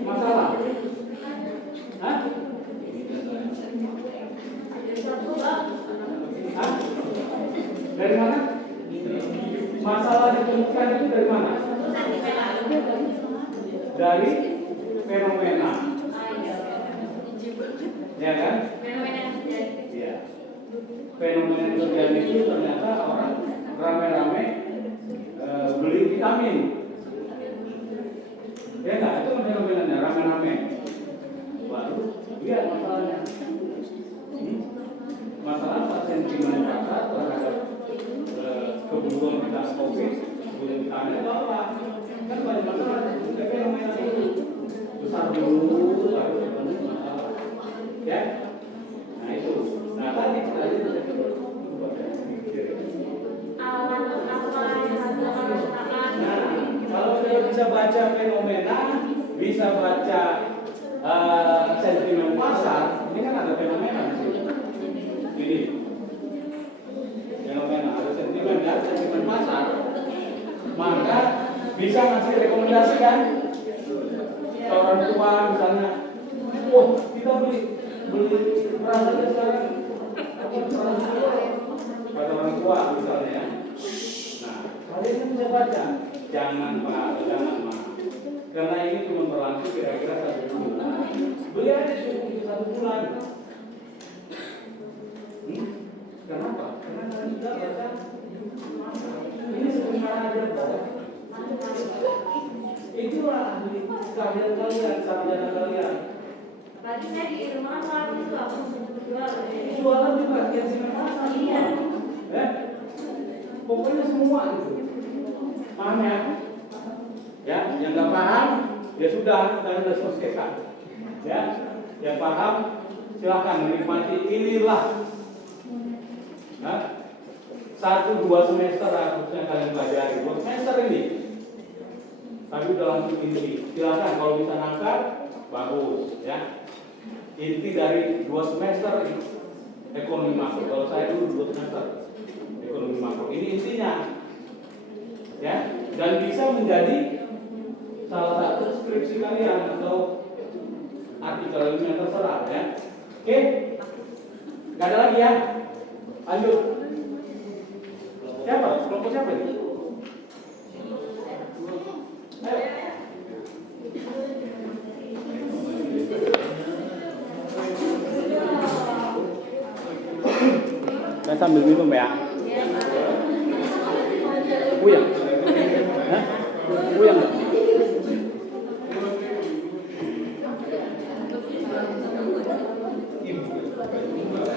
Masalah. Hah? Hah? Dari mana? Masalah ditemukan itu dari mana? Dari fenomena. Ya kan? Fenomena yang terjadi. Iya. Fenomena yang terjadi itu ternyata orang rame-rame beli vitamin. Ya enggak, itu fenomenanya rame-rame. Baru lihat masalahnya. Masalah apa? Sentimen pasar terhadap kebutuhan kita COVID, kebutuhan kita itu apa? Kan banyak masalah. Fenomena itu besar dulu, baru ketemu masalah. Ya, nah itu. Nah tadi kalau kita bisa baca fenomena, bisa baca sentimen pasar, ini kan ada fenomena di sini. Ini fenomena ada sentimen dan sentimen pasar, maka bisa ngasih rekomendasi kan? Orang tua misalnya, wah kita beli beras aja sekarang, kata orang tua misalnya ya. Nah, kalian kan bisa baca, jangan pak, jangan mah, karena ini cuma berlangsung kira-kira 1 bulan. Beli aja cukup 1 bulan. Kenapa? Karena kalian sudah baca. Ini sebentar aja kok. Itulah keahlian kalian, sarjana kalian. Tadi saya di rumah soal itu aku jual. Jualan juga sentimen pasar. Iya. Ya, pokoknya semua itu. Paham ya? Ya, yang nggak paham, ya sudah, kita sudah selesaikan. Ya, yang paham, silakan menikmati inilah. Nah, 1-2 semester harusnya kalian pelajari. 2 semester ini. Tapi udah langsung inti. Silakan kalau bisa ngangkat, bagus. Ya. Inti dari 2 semester ekonomi makro. Kalau saya dulu 2 semester ekonomi makro. Ini intinya, ya, dan bisa menjadi salah satu skripsi kalian atau artikel ilmiah terserah, ya. Oke, nggak ada lagi ya. Lanjut. Siapa? Kelompok siapa ini? Ayo. Saya sambil minum ya. Puyeng? Hah? Puyeng nggak?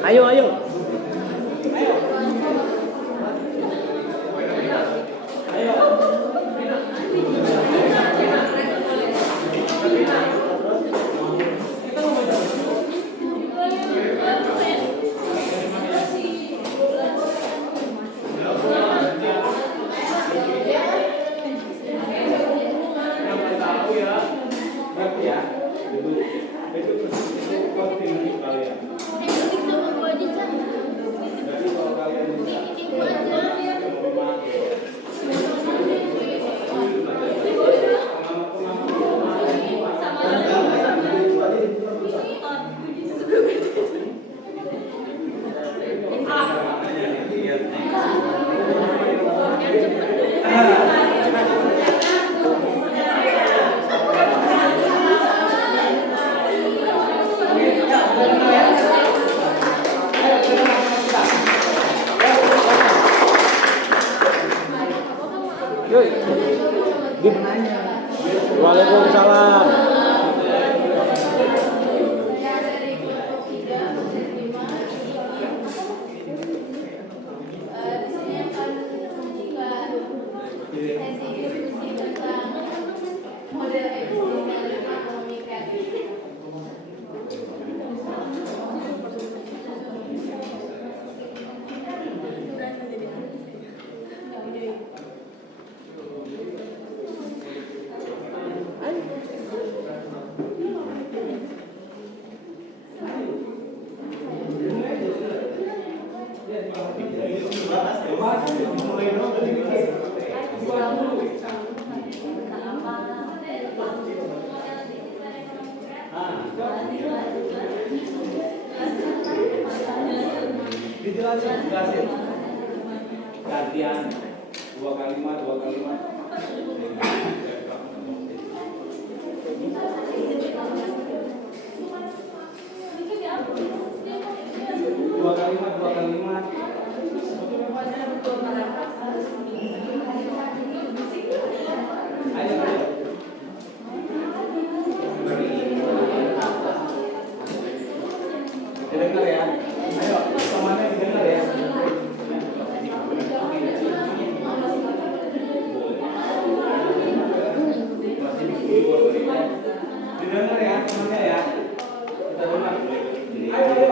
Ayo, ayo. Waalaikumsalam. Dijelasin. Gantian 2 kalimat. 2 kalimat 2 kalimat. Ayo. Didengar ya. Ayo, semuanya didengar ya. Didengar ya semuanya ya. Kita dengar. Ayo.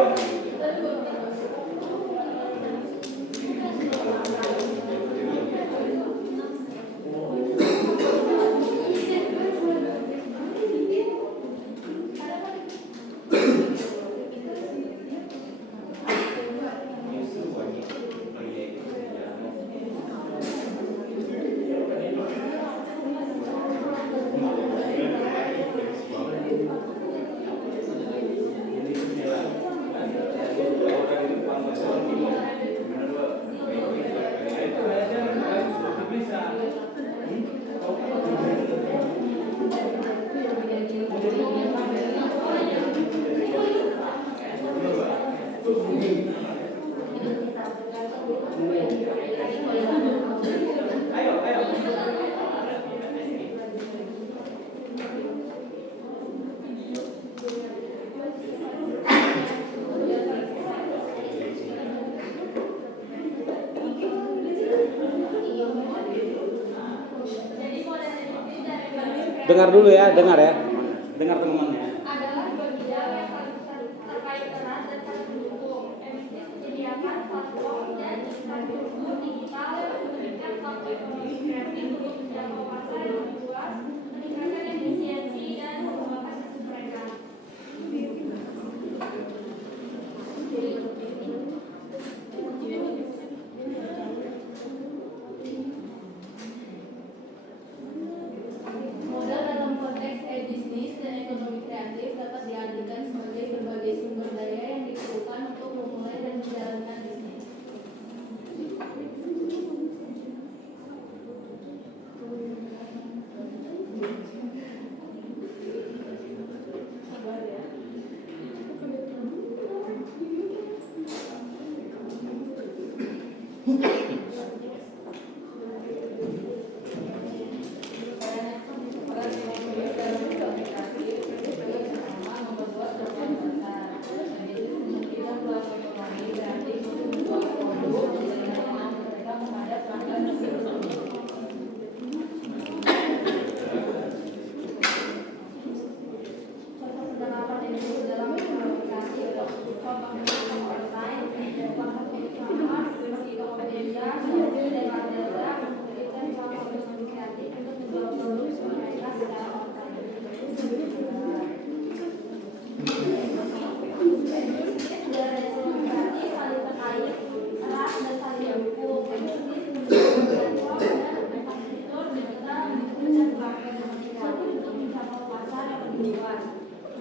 Dengar dulu ya, dengar ya. Dengar teman-teman ya. Adalah dua bidang yang saling terkait erat dan saling mendukung. Emisi menyediakan platform dan infrastruktur digital yang memberikan pelaku ekonomi kreatif untuk menjangkau pasar yang lebih luas, meningkatkan efisiensi dan pengembangan bisnis mereka.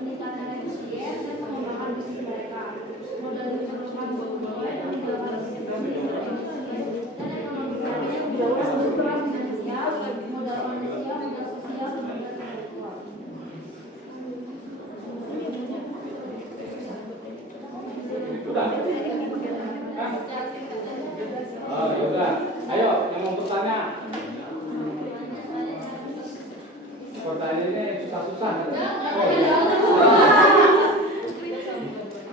peningkatan efisien dan pengembangan bisnis mereka, modal diperlukan mulai peningkatan dan ekonomi kreatif, struktural finansial, modal manusia, modal sosial, dan modal intelektual. Sudah? Hah? Oh, ya udah. Ayo, yang mau bertanya. Pertanyaannya susah-susah. Oh, iya.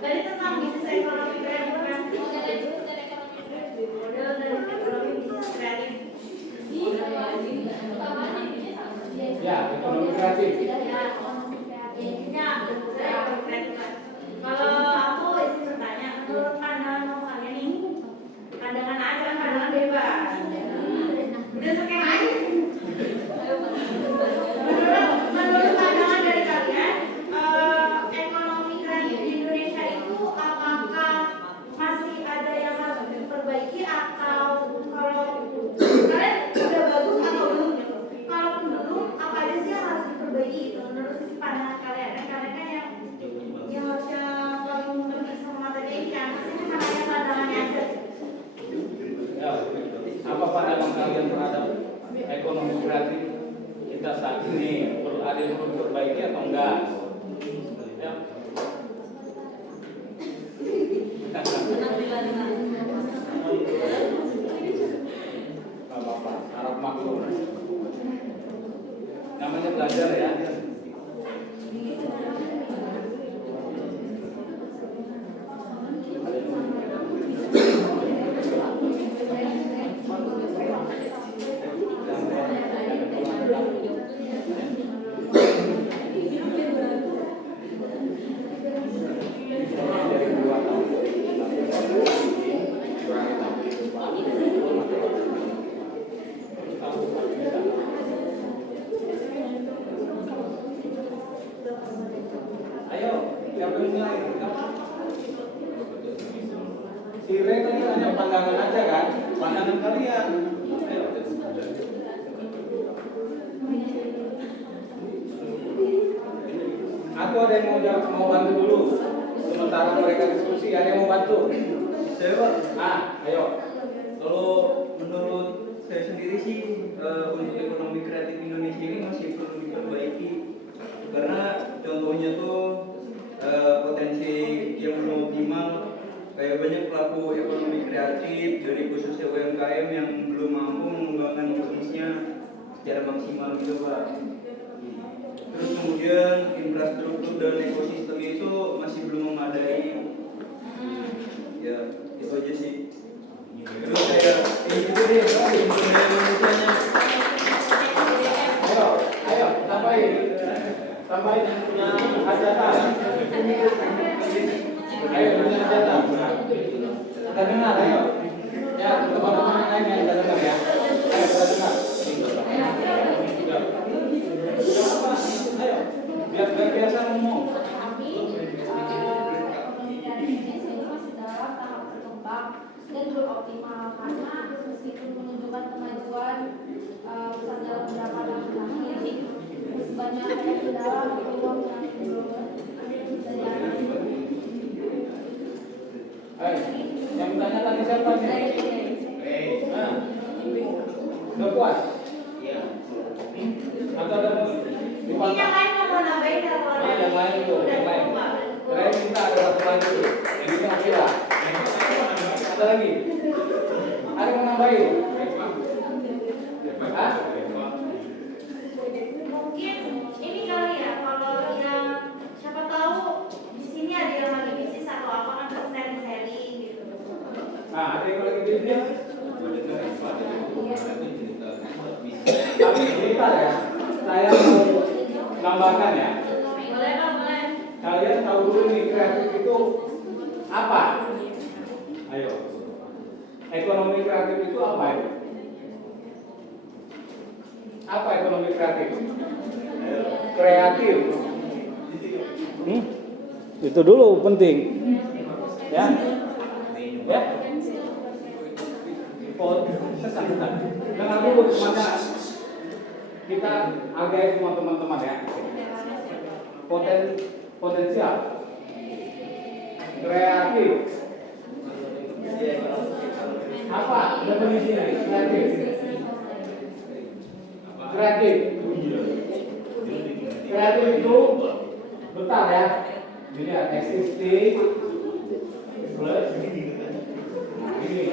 Tadi tentang bisnis ekonomi kreatif kan? Model dan ekonomi bisnis kreatif. Ya, ekonomi kreatif. Intinya saya ekonomi kreatif kan. Kalau aku izin bertanya, menurut pandangan kalian nih, pandangan aja kan, pandangan bebas. Udah sekian aja. Menurut pandangan dari kalian, ekonomi kreatif di Indonesia itu apakah masih ada yang harus diperbaiki atau kalau kalian udah bagus atau belum gitu? Kalaupun belum, apa aja sih yang harus diperbaiki gitu? Menurut sisi pandangan kalian, kalian kan yang harusnya paling mengerti sama materi ini kan, ini makanya pandangannya aja. Ya, apa pandangan kalian terhadap ekonomi kreatif kita saat ini? Perlu ada yang perlu diperbaiki atau enggak? Ya. Gak apa-apa, harap maklum. Namanya belajar ya. Ayo, siapa yang mulai? Si Ray tadi hanya pandangan aja kan? Pandangan kalian. Ayo. Atau ada yang mau bantu dulu? Sementara mereka diskusi, ada yang mau bantu? Saya Pak, Ayo. kalau menurut saya sendiri sih untuk ekonomi kreatif Indonesia ini masih perlu diperbaiki karena contohnya tuh potensi yang belum optimal, kayak banyak pelaku ekonomi kreatif dari khususnya UMKM yang belum mampu mengembangkan bisnisnya secara maksimal gitu Pak. Terus kemudian infrastruktur dan ekosistem itu masih belum memadai. Ya, itu aja sih. Terus kayak itu deh, sumber daya manusianya. Ayo, tambahin yang punya hajatan. Ayo, punya hajatan. Kita dengar, ayo. Ya, teman-teman yang lain yang kita dengar ya. Ayo, kita dengar. Ayo, biar biasa ngomong. Dan belum optimal karena meskipun menunjukkan kemajuan besar dalam beberapa tahun terakhir, banyak kendala peluang yang belum Yang bertanya tadi siapa nih? Udah puas? Iya. Atau ada Ini yang lain nggak mau nambahin atau yang lain itu, yang lain. Kalian minta ada satu lagi. Yang ini Akira. Ada lagi? Ada yang mau nambahin? Hah? mungkin ini kali ya, kalau yang siapa tahu di sini ada yang lagi bisnis atau apa kan sharing-sharing gitu. Nah, ada yang lagi bisnis? Tapi sebentar ya, saya mau nambahkan ya. Boleh Pak, boleh. Kalian tahu dulu nih kreatif itu apa? Ayo. Ekonomi kreatif itu apa ya? Apa ekonomi kreatif? Kreatif. Itu dulu penting. Ya. Ya. Dengar dulu semuanya. Kita hargai semua teman-teman ya. Potensial. Kreatif. Apa definisinya? Kreatif. Kreatif. Kreatif itu bentar ya. Dilihat existing plus ini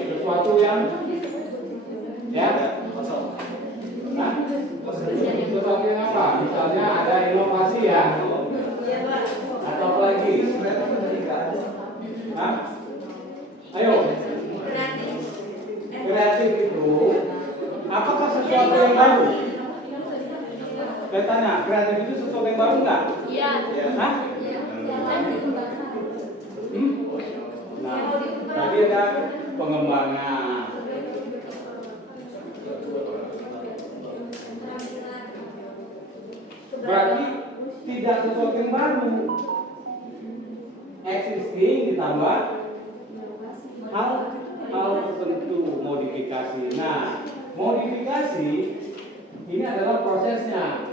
sesuatu yang ya. Nah, sesuatu yang apa? Misalnya ada inovasi ya. Atau apa lagi? Hah? Ayo. Kreatif itu apakah sesuatu yang baru? Saya tanya, kreatif itu sesuatu yang baru enggak? Iya. Hah? Nah, tadi ada pengembangan. Berarti tidak sesuatu yang baru. Existing ditambah hal tertentu, modifikasi. Nah, modifikasi ini adalah prosesnya.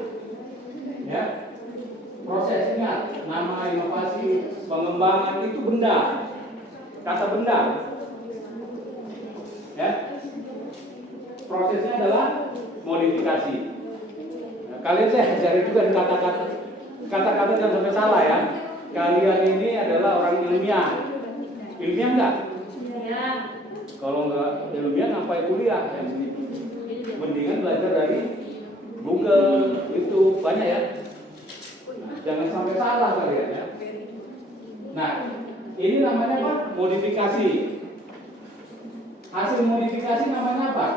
Ya. Prosesnya, nama inovasi, pengembangan itu benda. Kata benda. Ya. Prosesnya adalah modifikasi. Nah, kalian saya ajari juga di kata-kata jangan sampai salah ya. Kalian ini adalah orang ilmiah. Ilmiah enggak? Ya. Kalau enggak ilmiah ngapain kuliah? Ya? Mendingan belajar dari Google, itu banyak ya. Nah, jangan sampai salah kalian ya. Nah, ini namanya apa? Modifikasi. Hasil modifikasi namanya apa?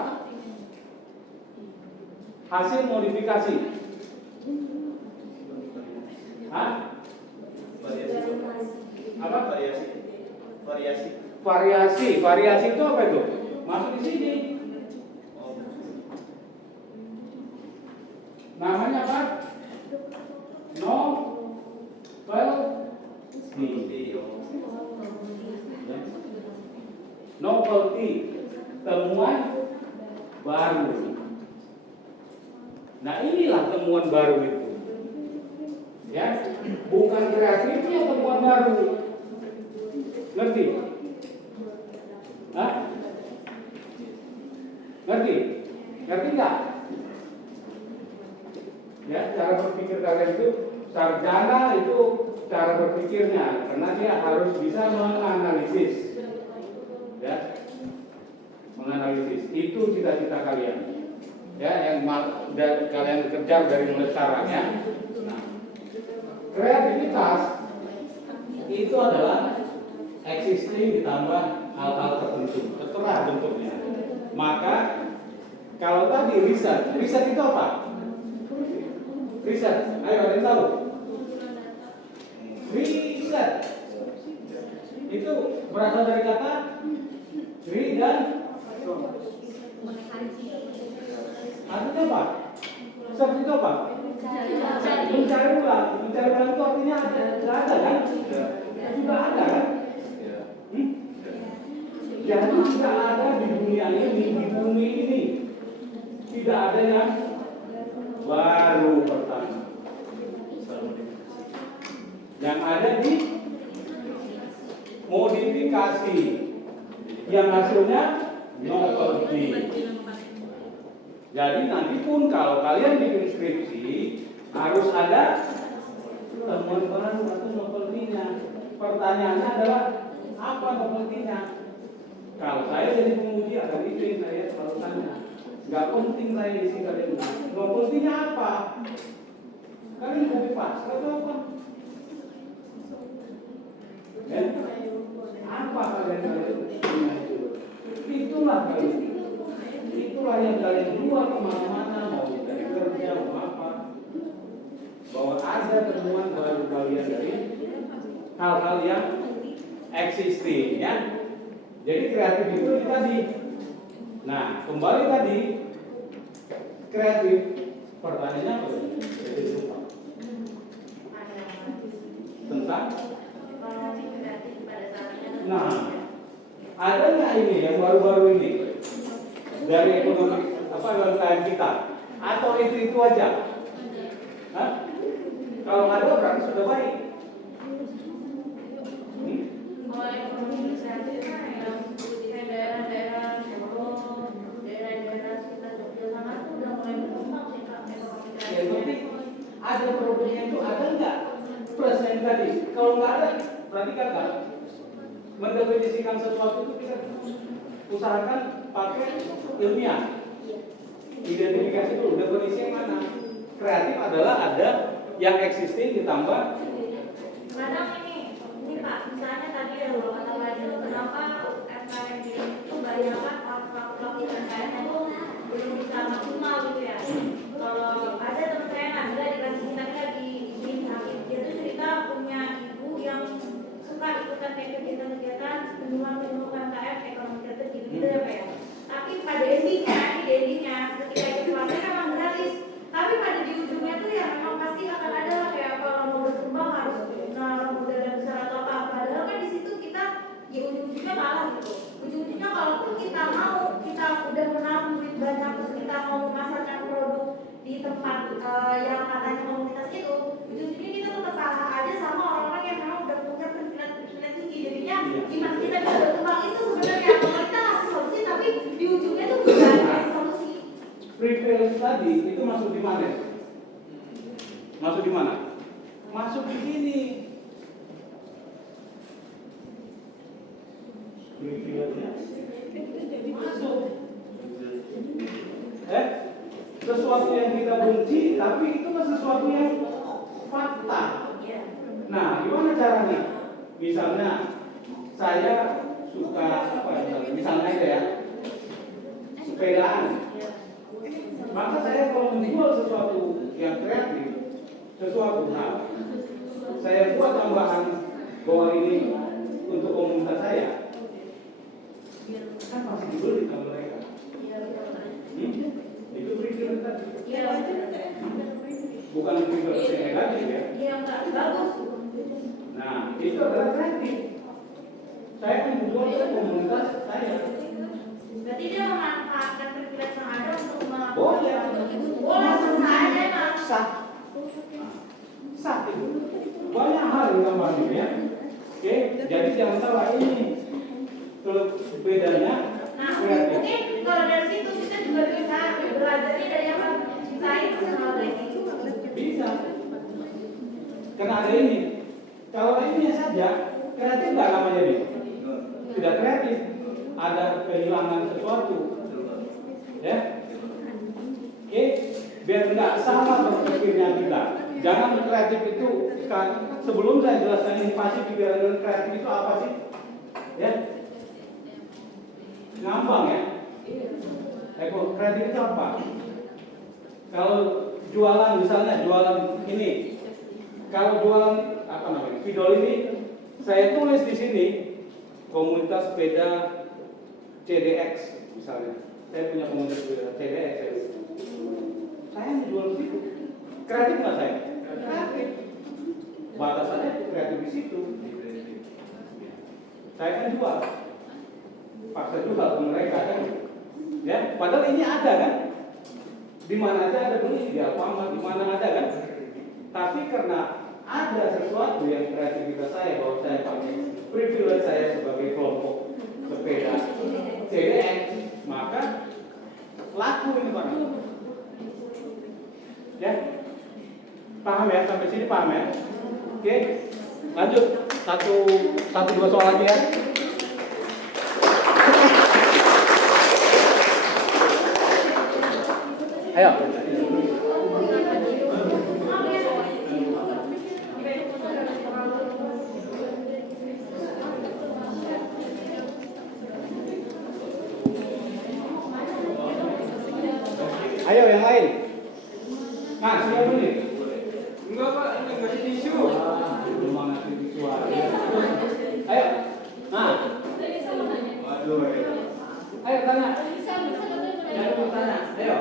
Hasil modifikasi. Hah? Apa? Variasi itu apa itu? Masuk di sini. Namanya apa? Novelty, temuan baru. Nah, inilah temuan baru itu. Ya, bukan kreatifnya temuan baru. Ngerti? Hah? Ngerti? Ngerti nggak? Ya, cara berpikir kalian itu, sarjana itu cara berpikirnya, karena dia harus bisa menganalisis. Ya, menganalisis. Itu cita-cita kalian. Ya, yang kalian kejar dari mulai sekarang ya. Nah, kreativitas itu adalah existing ditambah hal-hal tertentu, terserah bentuknya. Maka kalau tadi riset itu apa? Riset, ayo ada yang tahu? Riset itu berasal dari kata re dan artinya apa? Seperti itu apa? Mencari ulang. Mencari ulang itu artinya sudah ada kan? Sudah ada kan? Jadi tidak ada di dunia ini, di bumi ini tidak ada yang baru pertama. Yang ada di modifikasi, yang hasilnya novelty. Jadi nanti pun kalau kalian bikin skripsi harus ada temuan baru atau novelty-nya. Pertanyaannya adalah apa novelty-nya? Kalau saya jadi penguji akan itu yang saya selalu tanya. Gak penting saya isi kalian. Novelty-nya apa? Kalian copy paste atau apa? Ya? Apa kalian punya itu? Itulah kalian. Itulah yang kalian jual kemana-mana, mau dari kerja, mau apa. Bahwa ada temuan baru kalian dari hal-hal yang existing ya. Jadi kreatif itu tadi. Nah, kembali tadi kreatif, pertanyaannya apa? Jadi lupa. Tentang? Nah, ada nggak ini yang baru-baru ini dari ekonomi apa UMKM kita? Atau itu aja? Hah? Kalau ada berarti sudah baik. tadi. Kalau nggak ada, berarti gagal. Mendefinisikan sesuatu itu kita usahakan pakai ilmiah. Identifikasi dulu, definisi yang mana? Kreatif adalah ada yang existing ditambah. Kadang ini Pak, misalnya tadi ya kalau kata Pak itu kenapa FKM itu banyak kan orang-orang di FKM itu belum bisa maksimal gitu ya. Kalau ada teman saya ada dikasih kita lagi izin sakit, dia tuh cerita punya ibu yang suka ikutan kayak kegiatan-kegiatan penyuluhan UMKM ekonomi kreatif gitu ya Pak ya. Tapi pada endingnya ketika itu kelasnya memang gratis. Tapi pada di ujungnya tuh ya memang pasti akan ada kayak kalau mau berkembang harus modal yang besar atau apa. Padahal kan di situ kita ya ujung-ujungnya kalah gitu. Ujung-ujungnya kalaupun kita mau, kita udah menabung duit banyak terus kita mau memasarkan produk di tempat yang katanya komunitas itu, ujung-ujungnya kita tetap kalah aja sama orang-orang yang memang udah punya privilege tinggi. Jadinya gimana kita bisa berkembang itu sebenarnya kalau kita ngasih solusi tapi di ujungnya tuh bukan ngasih solusi. Privilege tadi itu masuk di mana? Masuk di mana? Masuk di sini. Masuk. Sesuatu yang kita benci, tapi itu kan sesuatu yang fakta. Nah, gimana caranya? Misalnya, saya suka apa? Misalnya aja ya, sepedaan. Maka saya kalau menjual sesuatu yang kreatif, sesuatu hal, saya buat tambahan bahwa ini untuk komunitas saya, kan pasti dibeli sama mereka. Itu privilege tadi. Bukan privilege yang negatif ya. Iya, enggak bagus. Nah, itu adalah kreatif. Saya menjual ke komunitas saya. Berarti dia memanfaatkan privilege yang ada untuk melakukan Boleh. Boleh saja Mas. Sah itu. Banyak hal yang tambahnya ya. Oke, jadi jangan salah ini. Kalau bedanya Nah, kreatif. mungkin kalau dari situ kita juga bisa belajarnya dari apa? Cintai personal branding. Bisa. Karena ada ini. Kalau ini saja kreatif nggak namanya ini? Tidak kreatif. Ada kehilangan sesuatu. Ya. Oke, biar nggak salah berpikirnya kita. Jangan kreatif itu sebelum saya jelaskan ini pasti pikiran kreatif itu apa sih? Ya. Ngambang ya. Kreatif itu apa? Kalau jualan misalnya jualan ini, kalau jualan apa namanya? Spidol ini, saya tulis di sini komunitas sepeda CDX misalnya. Saya punya komunitas sepeda CDX. Saya menjual di situ. Kreatif nggak saya? Kreatif. Batasannya itu kreatif di situ. Saya kan jual. Paksa jual ke mereka kan. Ya, padahal ini ada kan? Di mana aja ada beli, di Alfamart, di mana ada kan? Tapi karena ada sesuatu yang kreativitas saya bahwa saya pakai privilege saya sebagai kelompok sepeda CDX, maka laku ini Pak. Ya, paham ya sampai sini paham ya? Oke, lanjut satu dua soal lagi ya. Ayo. Ayo yang lain. Nah, siapa dulu nih? Enggak Pak, ini enggak ada tisu. Belum ngasih tisu. Ayo. Nah. Waduh. Ayo tanya. Jangan tanya. Ayo.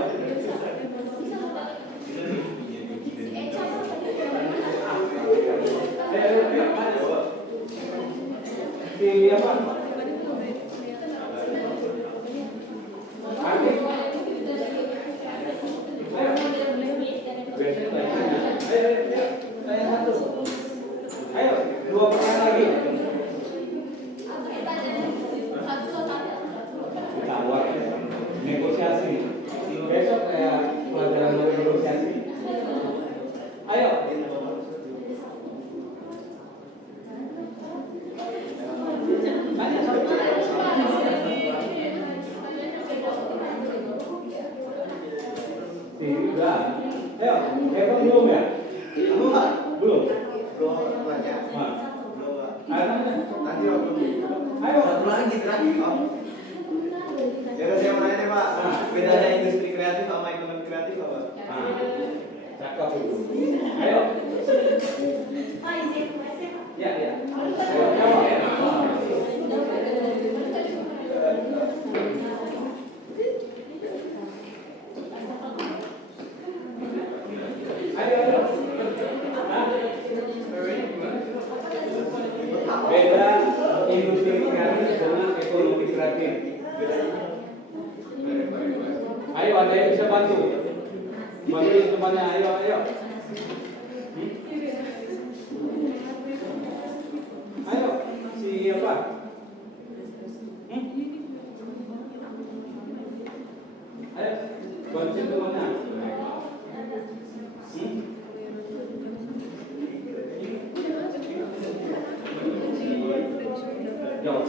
Di apa? Ayo, dua pertanyaan lagi. Ditawar, negosiasi. Besok kayak pelajaran negosiasi. Ayo. Ya udah saya mau nanya nih Pak, bedanya industri kreatif sama ekonomi kreatif apa? Nah, cakep itu. Ayo. Oh, izin saya Pak. Ya, ya. Ayo, jawab. Ayo, ayo. Hah? Beda industri kreatif dengan ekonomi kreatif. Ayo, ada yang bisa bantu? Bantuin temannya, ayo, ayo. Ayo, siapa? Ayo, bantuin temannya. Jawab.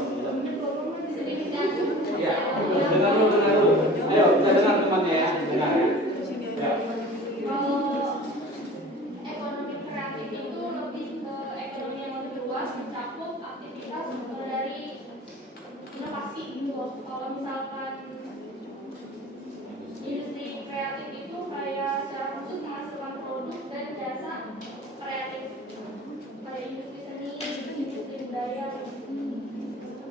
Ya, dengar dulu. Ayo, kita dengar temannya ya, dengar ya. Ya. Kalau ekonomi kreatif itu lebih ke ekonomi yang lebih luas, mencakup aktivitas dari inovasi gitu. Kalau misalkan industri kreatif itu kayak secara khusus menghasilkan produk dan jasa kreatif, kayak industri seni, industri budaya.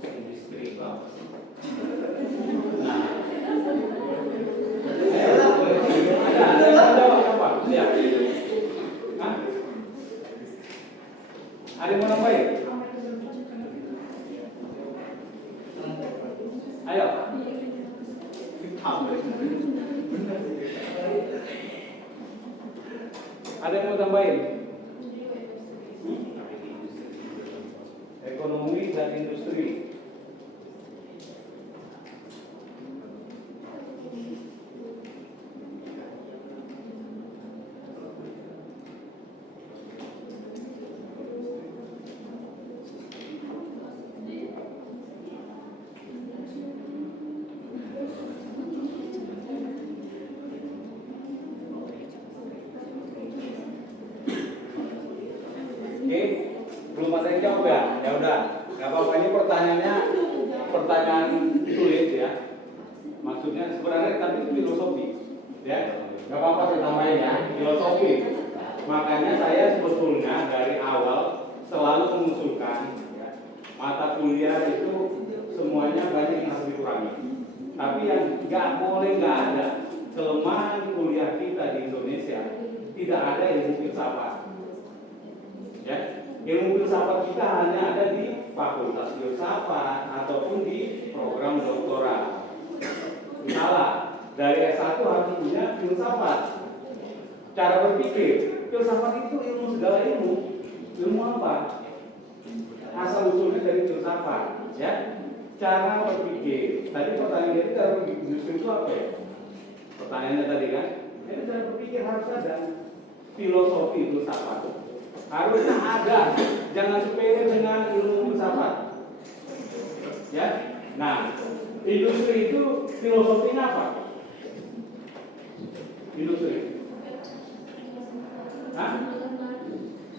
Industri apa? Ada apa? Ya. Hah? Ada yang mau nambahin? Ayo. Ada yang mau tambahin? Ekonomi dan industri. Oke, belum ada yang jawab ya? Ya udah, nggak apa-apa, ini pertanyaan sulit ya. Maksudnya sebenarnya tapi itu filosofi, ya. Nggak apa-apa saya tambahin ya, filosofi. Makanya saya sebetulnya dari awal selalu mengusulkan ya, mata kuliah itu semuanya banyak yang harus dikurangi. Tapi yang nggak ada kelemahan kuliah kita di Indonesia, tidak ada ilmu filsafat. Ya, ilmu filsafat kita hanya ada di fakultas filsafat ataupun di program doktoral. Salah, dari S1 harus punya filsafat. Cara berpikir, filsafat itu ilmu segala ilmu. Ilmu apa? Asal usulnya dari filsafat, ya. Cara berpikir. Tadi pertanyaan itu cara berpikir justru itu apa ya? Pertanyaannya tadi kan, ini cara berpikir harus ada filosofi filsafat. Harusnya ada, jangan sepele dengan ilmu filsafat. Ya, nah industri itu filosofinya apa? Industri, hah?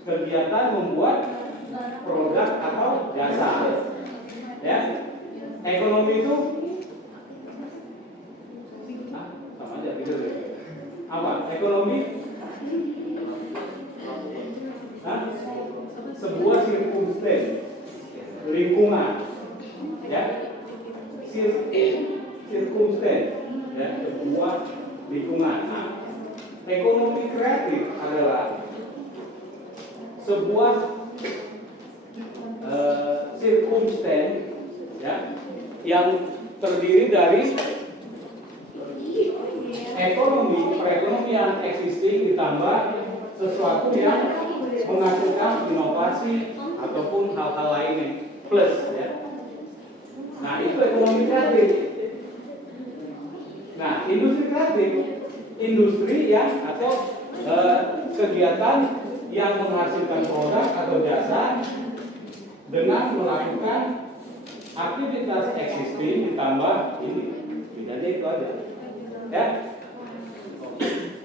Kegiatan membuat produk atau jasa. Ya, ekonomi itu sama aja gitu deh. Apa? Ekonomi? Sebuah sirkumstan, lingkungan, ya, sirkumstan, ya, sebuah lingkungan. Nah, ekonomi kreatif adalah sebuah sirkumstan, ya, yang terdiri dari ekonomi, perekonomian existing ditambah sesuatu yang menghasilkan inovasi ataupun hal-hal lainnya plus ya. Nah itu ekonomi kreatif. Nah industri kreatif, industri yang atau kegiatan yang menghasilkan produk atau jasa dengan melakukan aktivitas existing ditambah ini. Jadi itu aja. Ya.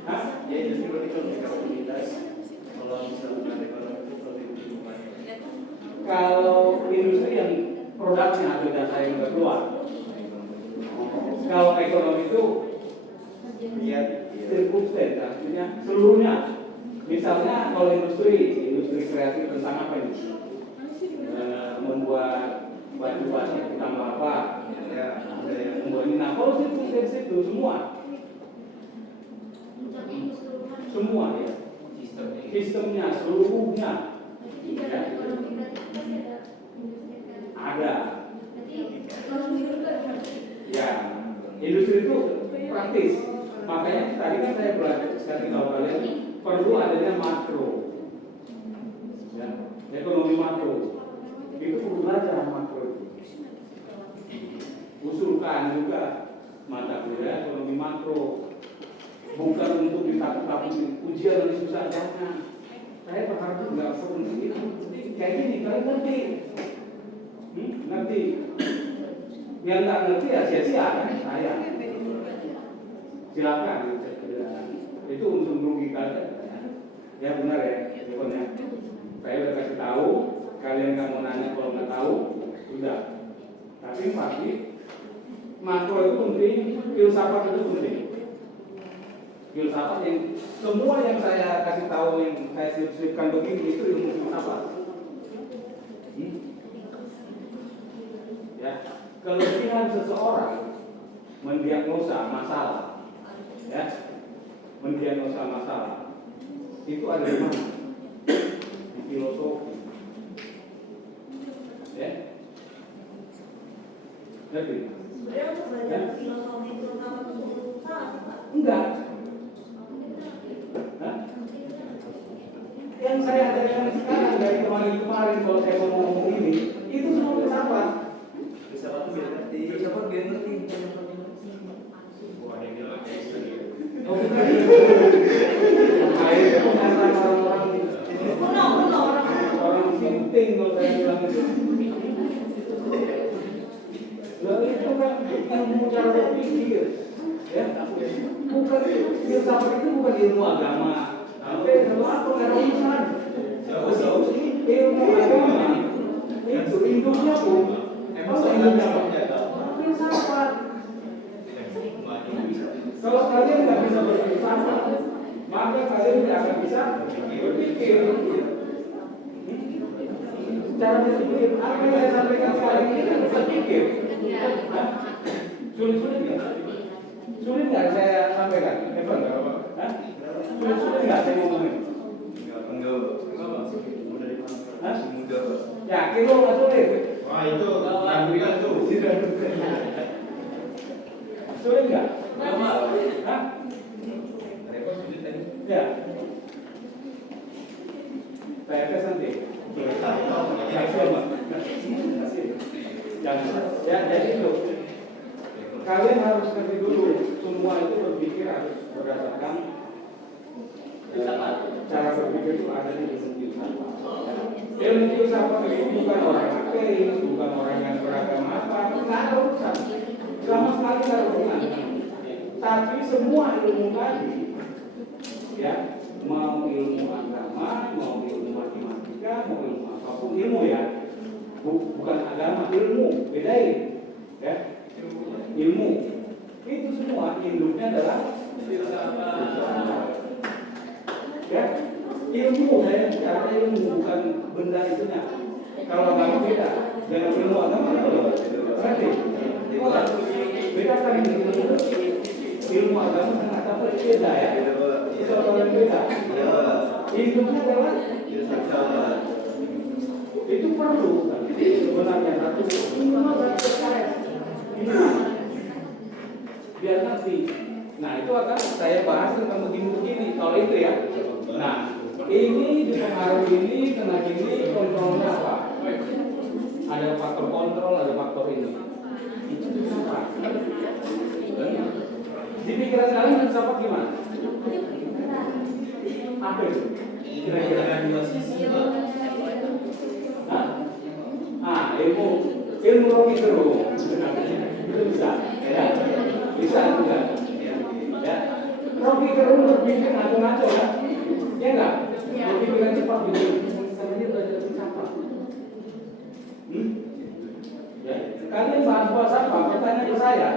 Hah? Ya industri berikutnya komunitas. Kalau misalnya ekonomi itu lebih lingkungan. Kalau industri yang produknya atau data yang udah keluar. Kalau ekonomi itu lihat sirkumstans, artinya seluruhnya. Misalnya kalau industri kreatif tentang apa ini? Membuat baju ditambah apa? Ya, membuat ini. Nah, kalau sirkumstans itu semua ya, sistemnya seluruhnya ya, ada. Ya, industri itu praktis. Makanya tadi kan saya belajar sekali tahu kalian perlu adanya makro. Ya, ekonomi makro. Itu perlu belajar makro itu. Usulkan juga mata kuliah ekonomi makro. Bukan untuk ditakut-takutin ujian nanti susah, jangan. Saya berharap nggak perlu itu. Kayak gini, kalian ngerti. Ngerti. Yang nggak ngerti ya sia-sia kan saya. Silakan. Itu untuk merugikan. Ya benar ya, pokoknya. Saya udah kasih tahu, kalian nggak mau nanya kalau nggak tahu, sudah. Tapi pasti makro itu penting, filsafat itu penting. Filsafat yang semua yang saya kasih tahu, yang saya sisipkan begini itu ilmu filsafat. Ya, kelebihan seseorang mendiagnosa masalah, ya, mendiagnosa masalah itu ada di mana? Di filosofi, ya, ngerti? Sebenarnya untuk belajar filosofi filsafat itu susah, Pak? Enggak. Yang saya ajarkan sekarang dari kemarin kalau saya mau ngomong ini, itu semua filsafat. Filsafat itu biar ngerti. Filsafat biar ngerti. Wah, ada yang bilang kayak gitu. Oh, bukan. Itu pernyataan orang-orang orang sinting kalau saya bilang itu. Lalu itu kan ilmu cara berpikir, ya. Bukan filsafat itu bukan ilmu agama. Tapi ilmu apa nggak ada urusan. Ilmu agama itu induknya pun induknya apa? Filsafat. Kalau kalian nggak bisa berfilsafat, maka kalian tidak akan bisa berpikir. Cara berpikir, apa yang saya sampaikan sekarang ini kan berpikir. Sulit nggak? Sulit nggak saya sampaikan? Sulit nggak saya ngomongin? Enggak. Mudah dipahami. Mudah. Yakin lo nggak sulit? Wah, itu lakukan tuh. Sulit nggak? Hah? Ya. Saya tes nanti. Ya, jadi itu. Kalian harus ngerti dulu, semua itu berpikir harus berdasarkan cara berpikir itu ada di ilmu filsafat. Ilmu filsafat itu bukan orang ateis, bukan orang yang beragama apa, nggak ada urusan. Sama sekali nggak ada hubungan. Tapi semua ilmu tadi, ya, mau ilmu agama, mau ilmu matematika, mau ilmu apapun ilmu ya, bukan agama, ilmu, bedain, ya, ilmu itu semua induknya adalah filsafat. Ya, ilmu saya bicara ilmu bukan benda itunya. Kalau agama beda, dengan ilmu agama berarti beda kan ilmu agama dengan agama beda ya. Soal beda. Induknya adalah itu perlu sebenarnya satu minimal biar nanti. Nah itu akan saya bahas tentang begini kalau itu ya. Nah ini dipengaruhi ini kena gini kontrolnya apa? Ada faktor kontrol, ada faktor ini. Itu filsafat. Di pikiran kalian filsafat gimana? Apa itu? Kira-kira dua sisi. Ilmu Rocky Gerung itu bisa, ya, bisa juga, ya. Rocky Gerung berpikir ngaco-ngaco ya, ya enggak? Berpikiran cepat gitu, sampai dia belajar filsafat. pertanyaan ke saya,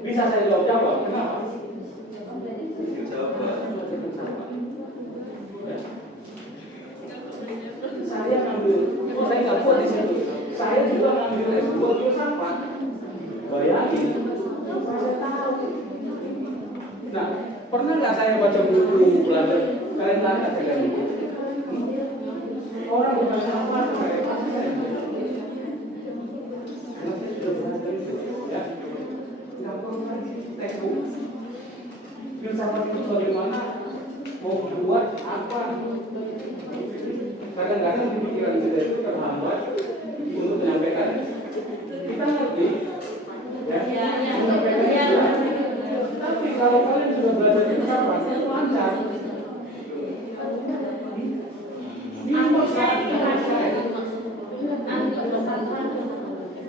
bisa saya jawab. Kenapa? Jawab, Pak. Saya ngambil, saya nggak buat di situ. Saya juga ngambil S2 filsafat. Bayangin, saya tahu. Nah, pernah nggak saya baca buku belajar? Kalian tanya saya buku. Orang bukan apa saya pasti saya. Karena saya sudah belajar itu, ya. Nggak perlu lagi textbook. Filsafat itu bagaimana? Mau berbuat apa? Kadang-kadang di pikiran kita itu terhambat untuk menyampaikan. Kita ngerti, ya, menyampaikan itu. Tapi kalau kalian sudah belajar filsafat, itu lancar.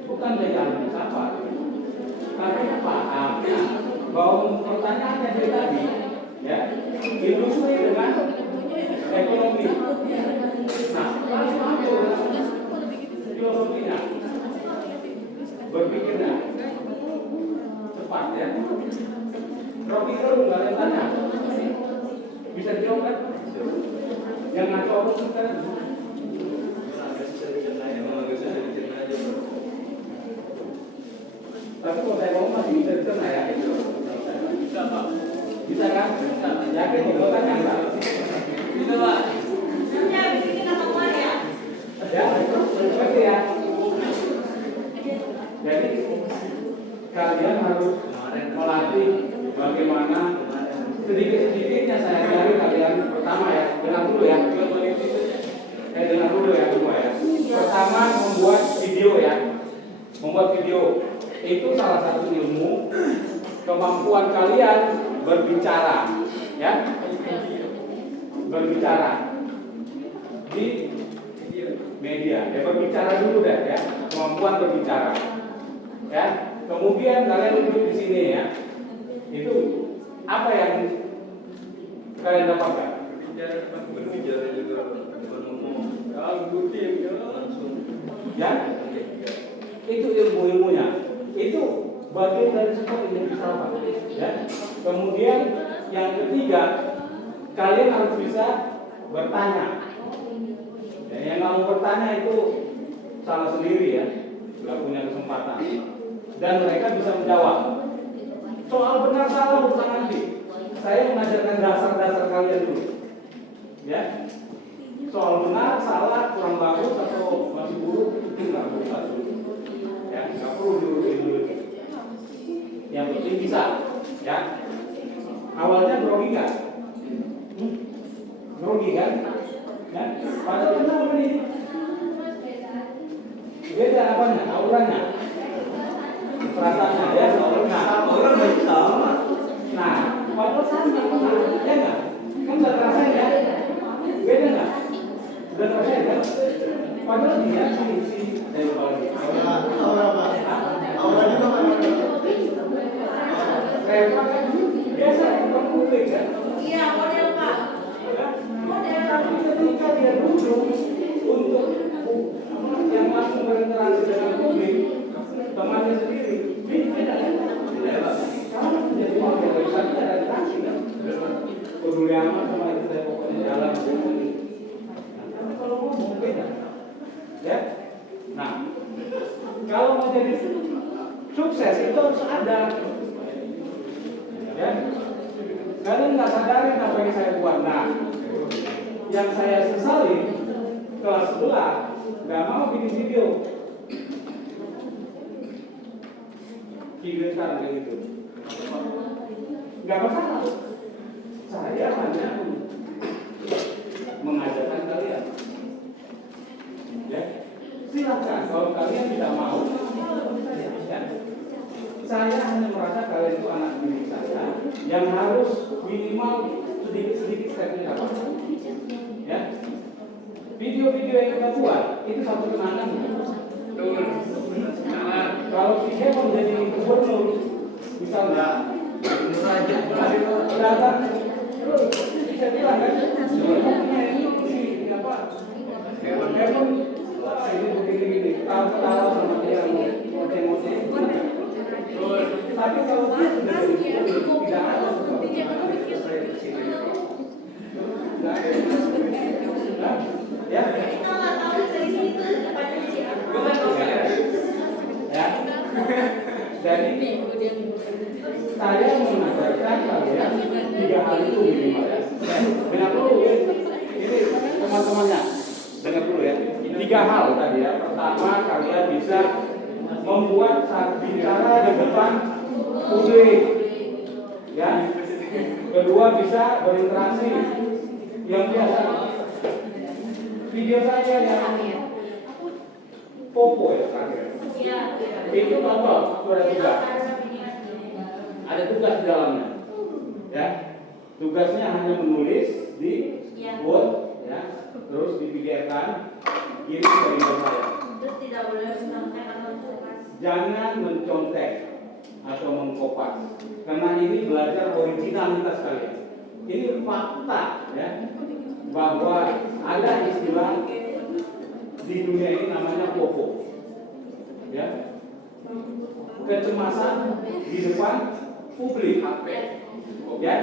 Bukan belajar filsafat, tapi paham bahwa pertanyaannya dari tadi, ya, industri dengan ekonomi. Nah, lalu ambil filosofinya, berpikirnya cepat, ya. Rocky Gerung kalian tanya, bisa dijawab kan? Yang ngaco apa kan? Tapi kalau saya mau masih bisa dicerna ya. Bisa Pak. Bisa kan? Yakin kalau tanya enggak? Bisa Pak. Nanti habis ini kita keluar ya. Ya, seperti ya. Jadi kalian harus melatih bagaimana sedikit-sedikitnya saya cari kalian. Pertama ya, dengar dulu ya. Dengar dulu ya semua ya. Pertama membuat video ya. Membuat video itu salah satu ilmu kemampuan kalian berbicara, ya. Berbicara di media. Ya, berbicara dulu deh ya. Kemampuan berbicara. Ya. Kemudian kalian duduk di sini ya. Itu apa yang kalian dapatkan? Berbicara juga bukan ngomong. Langsung. Ya. Itu ilmu-ilmunya. Itu bagian dari sebuah ilmu filsafat. Ya. Kemudian yang ketiga, kalian harus bisa bertanya. Ya, yang nggak mau bertanya itu salah sendiri ya, nggak punya kesempatan. Dan mereka bisa menjawab. Soal benar salah bukan nanti. Saya mengajarkan dasar-dasar kalian dulu. Ya. Soal benar salah kurang bagus atau masih buruk itu nggak perlu dulu. Ya, nggak perlu diurutin dulu. Yang penting bisa. Ya. Awalnya grogi nggak? Grogi kan? Ya. Padahal benar ini. Beda apanya? Auranya. Perasaannya ya, auranya. Orang baik sama. Nah, padahal sama, ya nggak? Kan nggak terasa ya? Beda nggak? Udah terasa ya? Padahal dia si saya lupa lagi. Aura Pak. Aura juga Pak. Reva kan biasa orang publik kan? Iya, model Pak. Model. Tapi ketika dia duduk untuk yang langsung berinteraksi dengan publik, temannya sendiri, beda kan? Kalau menjadi model, tadi ada interaksi kan? Peduli amat sama itu saya pokoknya jalan. Nah, kalau ngomong beda, ya. Nah, kalau mau jadi sukses itu harus ada, ya. Kalian nggak sadarin apa yang saya buat. Nah, yang saya sesali kelas sebelah nggak mau bikin video. Video sekarang kayak gitu. Nggak masalah. Saya hanya mengajarkan kalian. Ya, silakan. Kalau kalian tidak mau, ya. Saya hanya merasa kalian itu anak didik saya yang harus minimal sedikit-sedikit stepnya dapat. Ya, video-video yang kita buat itu satu kenangan. Kalau si He menjadi gubernur, misalnya, datang, bisa bilang kan, punya itu si apa? Heaven, ini begini-begini, tahu sama dia mau emosi. Tapi kalau dia sudah jadi gubernur, tidak ada sesuatu. Ya. Jadi kalau tahu dari sini tuh depannya siapa? Ya. Jadi saya mengajarkan kalian 3 hal itu minimal ya. Dengar dulu ya. Ini teman-temannya. Dengar dulu ya. 3 hal tadi ya. Pertama, kalian bisa membuat saat bicara di depan publik. Ya. Kedua, bisa berinteraksi. Yang biasa video saya yang Popo ya terakhir. Iya. Itu apa? Sudah tugas. Ada tugas di dalamnya. Ya. Tugasnya hanya menulis di Word ya. Terus di PDF-kan kirim ke email saya. Terus tidak boleh mencontek atau mengkopas. Jangan mencontek atau mengkopas. Karena ini belajar originalitas kalian. Ini fakta ya. Bahwa ada istilah di dunia ini namanya Popo. Ya. Kecemasan di depan publik. Ya.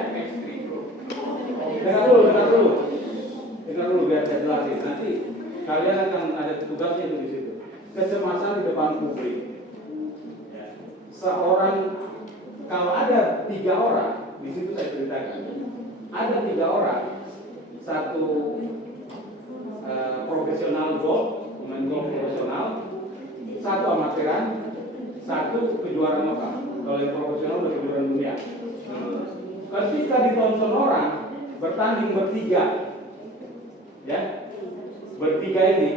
Dengar dulu biar saya jelasin. Nanti kalian akan ada tugasnya di situ. Kecemasan di depan publik. Ya. Kalau ada 3 orang, di situ saya ceritakan. Ada 3 orang, satu profesional golf, pemain golf profesional, satu amatiran, satu kejuaraan lokal. Kalau yang profesional udah kejuaraan dunia. Ketika ditonton orang bertanding bertiga, ya, bertiga ini,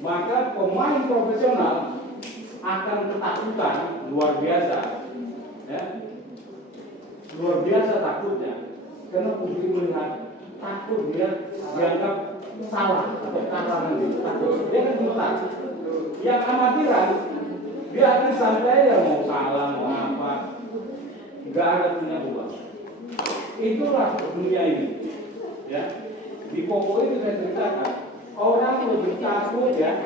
maka pemain profesional akan ketakutan luar biasa, ya, luar biasa takutnya, karena publik melihat takut dia dianggap salah atau kalah nanti takut, dia kan gemetar. Yang amatiran dia akan santai ya, mau salah mau apa, nggak ada punya uang. Itulah dunia ini, ya. Di Popo itu saya ceritakan, orang lebih takut ya,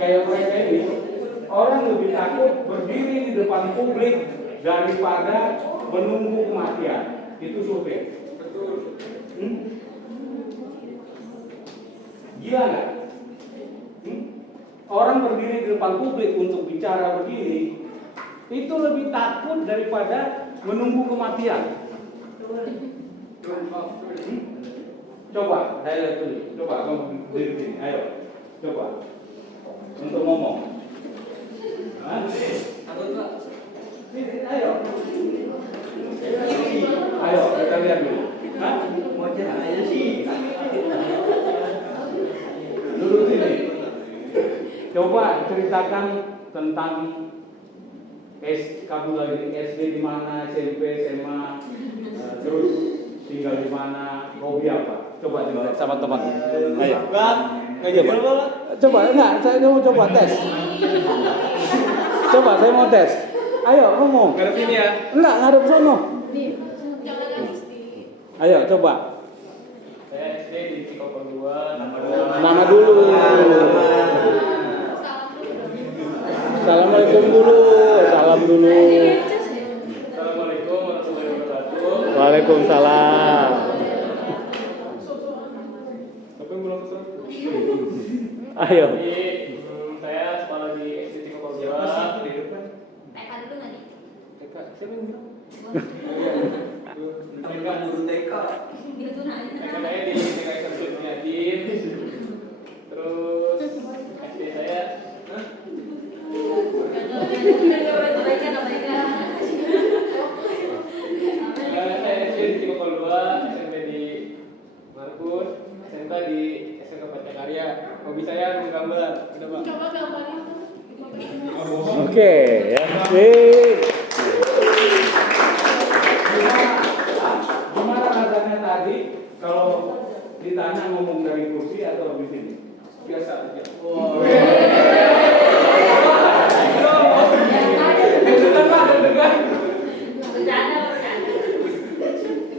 kayak mereka ini, orang lebih takut berdiri di depan publik daripada menunggu kematian. Itu survei. Gila nggak? Orang berdiri di depan publik untuk bicara begini, itu lebih takut daripada menunggu kematian. Coba, saya tulis. Coba kamu berdiri sini. Ayo, coba untuk ngomong. Ayo. Ayo, kita lihat dulu. Mau cerita aja sih. Duduk sini. Coba ceritakan tentang kamu lagi SD di mana, SMP, SMA, terus tinggal di mana, hobi apa? Coba cerita sama teman. Ayo. Coba enggak, saya mau coba tes. Coba saya mau tes. Ayo ngomong. Ngarep sini ya. Enggak, ngarep sono. Ayo coba. Saya SD di Cikokol 2, Nama dulu. Assalamualaikum dulu. Salam dulu. Assalamualaikum warahmatullahi wabarakatuh. Waalaikumsalam. Apa yang belum selesai? Ayo. Saya sekolah di SD Cikokol 2. Siapa sih di depan? TK dulu nggak nih? TK. Siapa yang bilang? Bukan guru TK. Gitu nanya. TK saya di TK Samsul Bunyadin. Terus SD saya saya SD di Cikokol 2, SMP di Markus, SMK di SMK Pancakarya. Hobi saya menggambar. Ada Pak? Coba gambarnya. Oke, ya. Sip. Gimana rasanya tadi kalau ditanya ngomong dari kursi atau di sini? Biasa aja.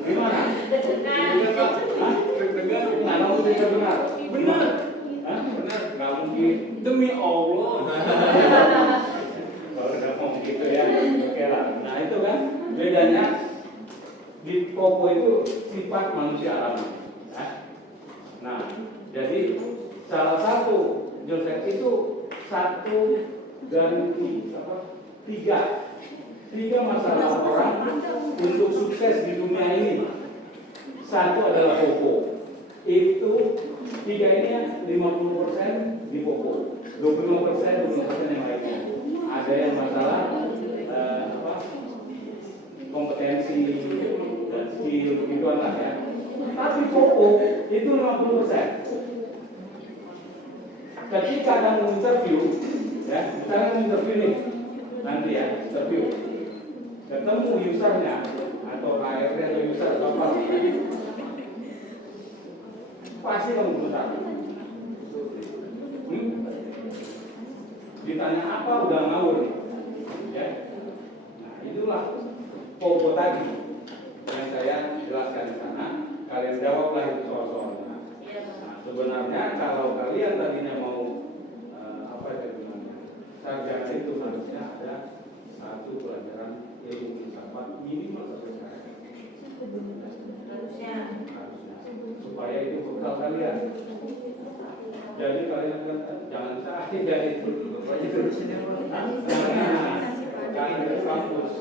Gimana? Hah? Nggak mungkin terdengar. Benar. Hah? Benar. Nggak mungkin. Demi Allah. Kalau udah ngomong gitu ya. Oke lah. Nah itu kan bedanya di Popo itu sifat manusia alami. Ya. Nah, jadi salah satu Joseph itu satu dari tiga masalah orang untuk sukses di dunia ini. Satu adalah Popo. Itu tiga ini 50% di Popo, 25% yang lainnya. Ada yang masalah kompetensi dan skill begituan lah ya. Tapi Popo itu 50%. Ketika kamu interview, ya, misalnya interview nih, nanti ya, interview, ketemu usernya atau HRD atau user atau apa, pasti kamu berusaha. Ditanya apa udah ngawur nih, ya. Nah itulah Popo tadi yang saya jelaskan di sana. Kalian jawablah itu soal-soalnya. Nah, sebenarnya kalau kalian tadinya mau sarjana itu harusnya ada satu pelajaran ilmu filsafat minimal selesai. Harusnya supaya itu bekal kalian. Jadi kalian jangan saya jadi itu jangan dari kampus.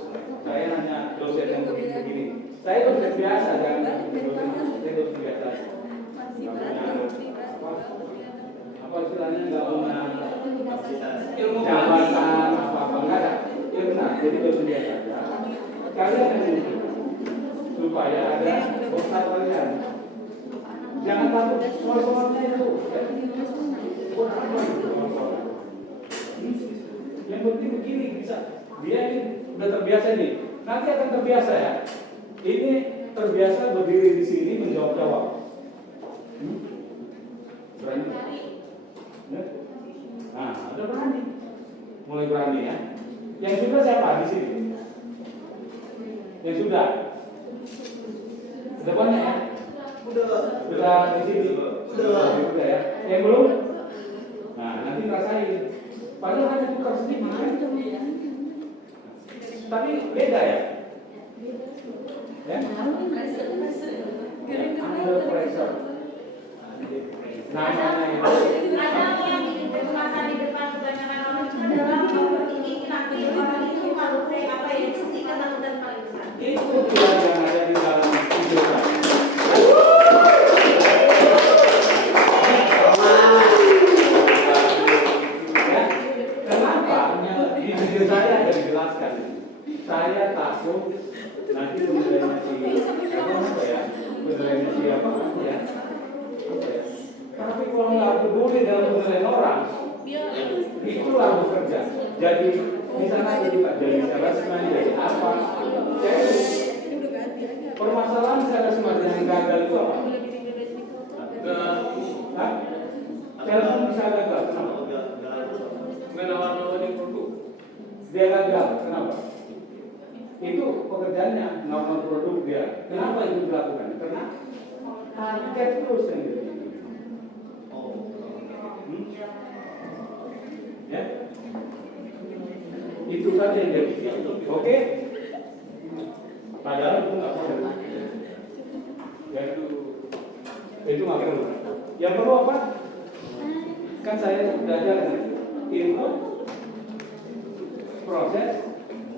Saya hanya dosen yang begini. Saya dosen biasa, jangan dosen biasa. Apa istilahnya nggak punya ilmu jabatan apa enggak ada ilmu, jadi dosen biasa saja. Kalian yang supaya ada bekal kalian. Jangan takut soal-soalnya itu. Yang penting begini bisa. Dia ini udah terbiasa nih. Nanti akan terbiasa ya. Ini terbiasa berdiri di sini menjawab-jawab. Berani? Ya? Nah, ada berani. Mulai berani ya. Yang sudah siapa di sini? Yang sudah? Sudah banyak ya? Sudah di sini. Sudah ya. Yang belum? Nah, nanti rasain. Padahal hanya tukar sedikit. Tapi beda ya. Ya? Under pressure. Namanya itu. Kadang yang masa di depan kebanyakan orang itu adalah overthinking, nanti orang itu kalau saya apa ya itu sih ketakutan paling besar. Itu dia yang ada di dalam hidup saya. Ya, kenapa? Di video saya ada dijelaskan. Saya takut nanti penilaiannya apa ya? Penilaiannya siapa ya? Tapi kalau nggak peduli dalam penilaian orang, itulah bekerja. Jadi di sana jadi salesman, jadi apa? Jadi permasalahan salesman yang gagal itu apa? Salesman bisa gagal, kenapa? Menawar-nawarin produk. Dia gagal, kenapa? Itu pekerjaannya, nawar produk dia. Kenapa itu dilakukan? Karena target terus yang jadi. Ya, itu saja yang dia pikir. Oke? Padahal itu nggak perlu. Ya, itu nggak perlu. Yang perlu apa? Kan saya sudah ajarkan input, proses,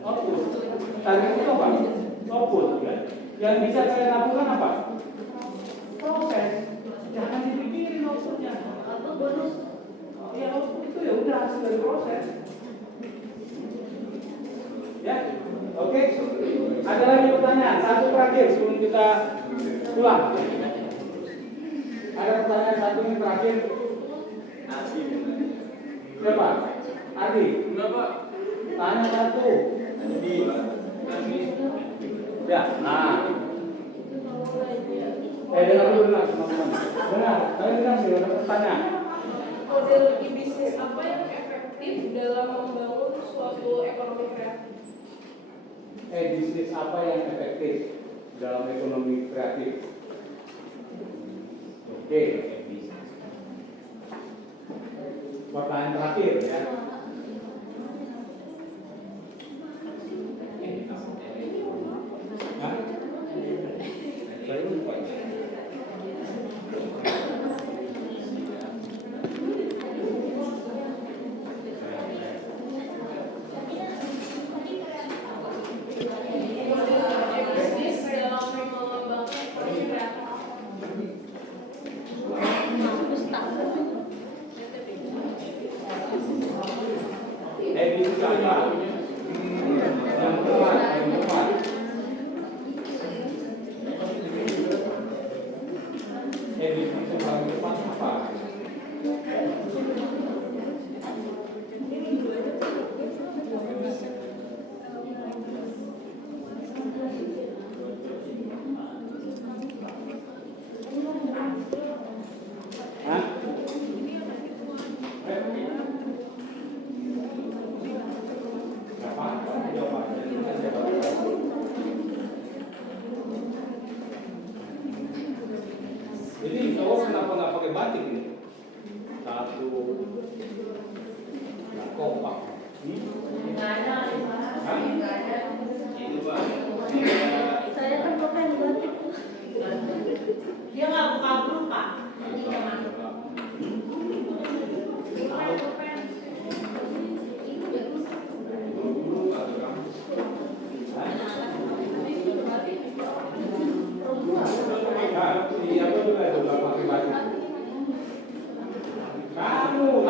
output. Target itu apa? Output. Ya. Yang bisa saya lakukan apa? Proses. Jangan dipikirin outputnya. Atau bonus. Ya output itu ya udah hasil dari proses. Ya, oke. Ada lagi pertanyaan? Satu terakhir sebelum kita pulang. Ada pertanyaan satu yang terakhir. Siapa? Adi. Kenapa? Tanya satu. Adi. Ya, nah. Dengar dulu teman-teman. Dengar, kalian dengar sih ada pertanyaan. Model bisnis apa yang efektif dalam membangun suatu ekonomi kreatif? Bisnis apa yang efektif dalam ekonomi kreatif? Oke. Pertanyaan terakhir ya. Jadi cowok kenapa nggak pakai batik nih? Satu, kompak. Nggak ada, Hah? nggak ada. Itu Pak. Saya kan pakai batik. Dia nggak buka grup Pak. Iya Mas. Nah, siapa juga itu nggak pakai batik? Kamu.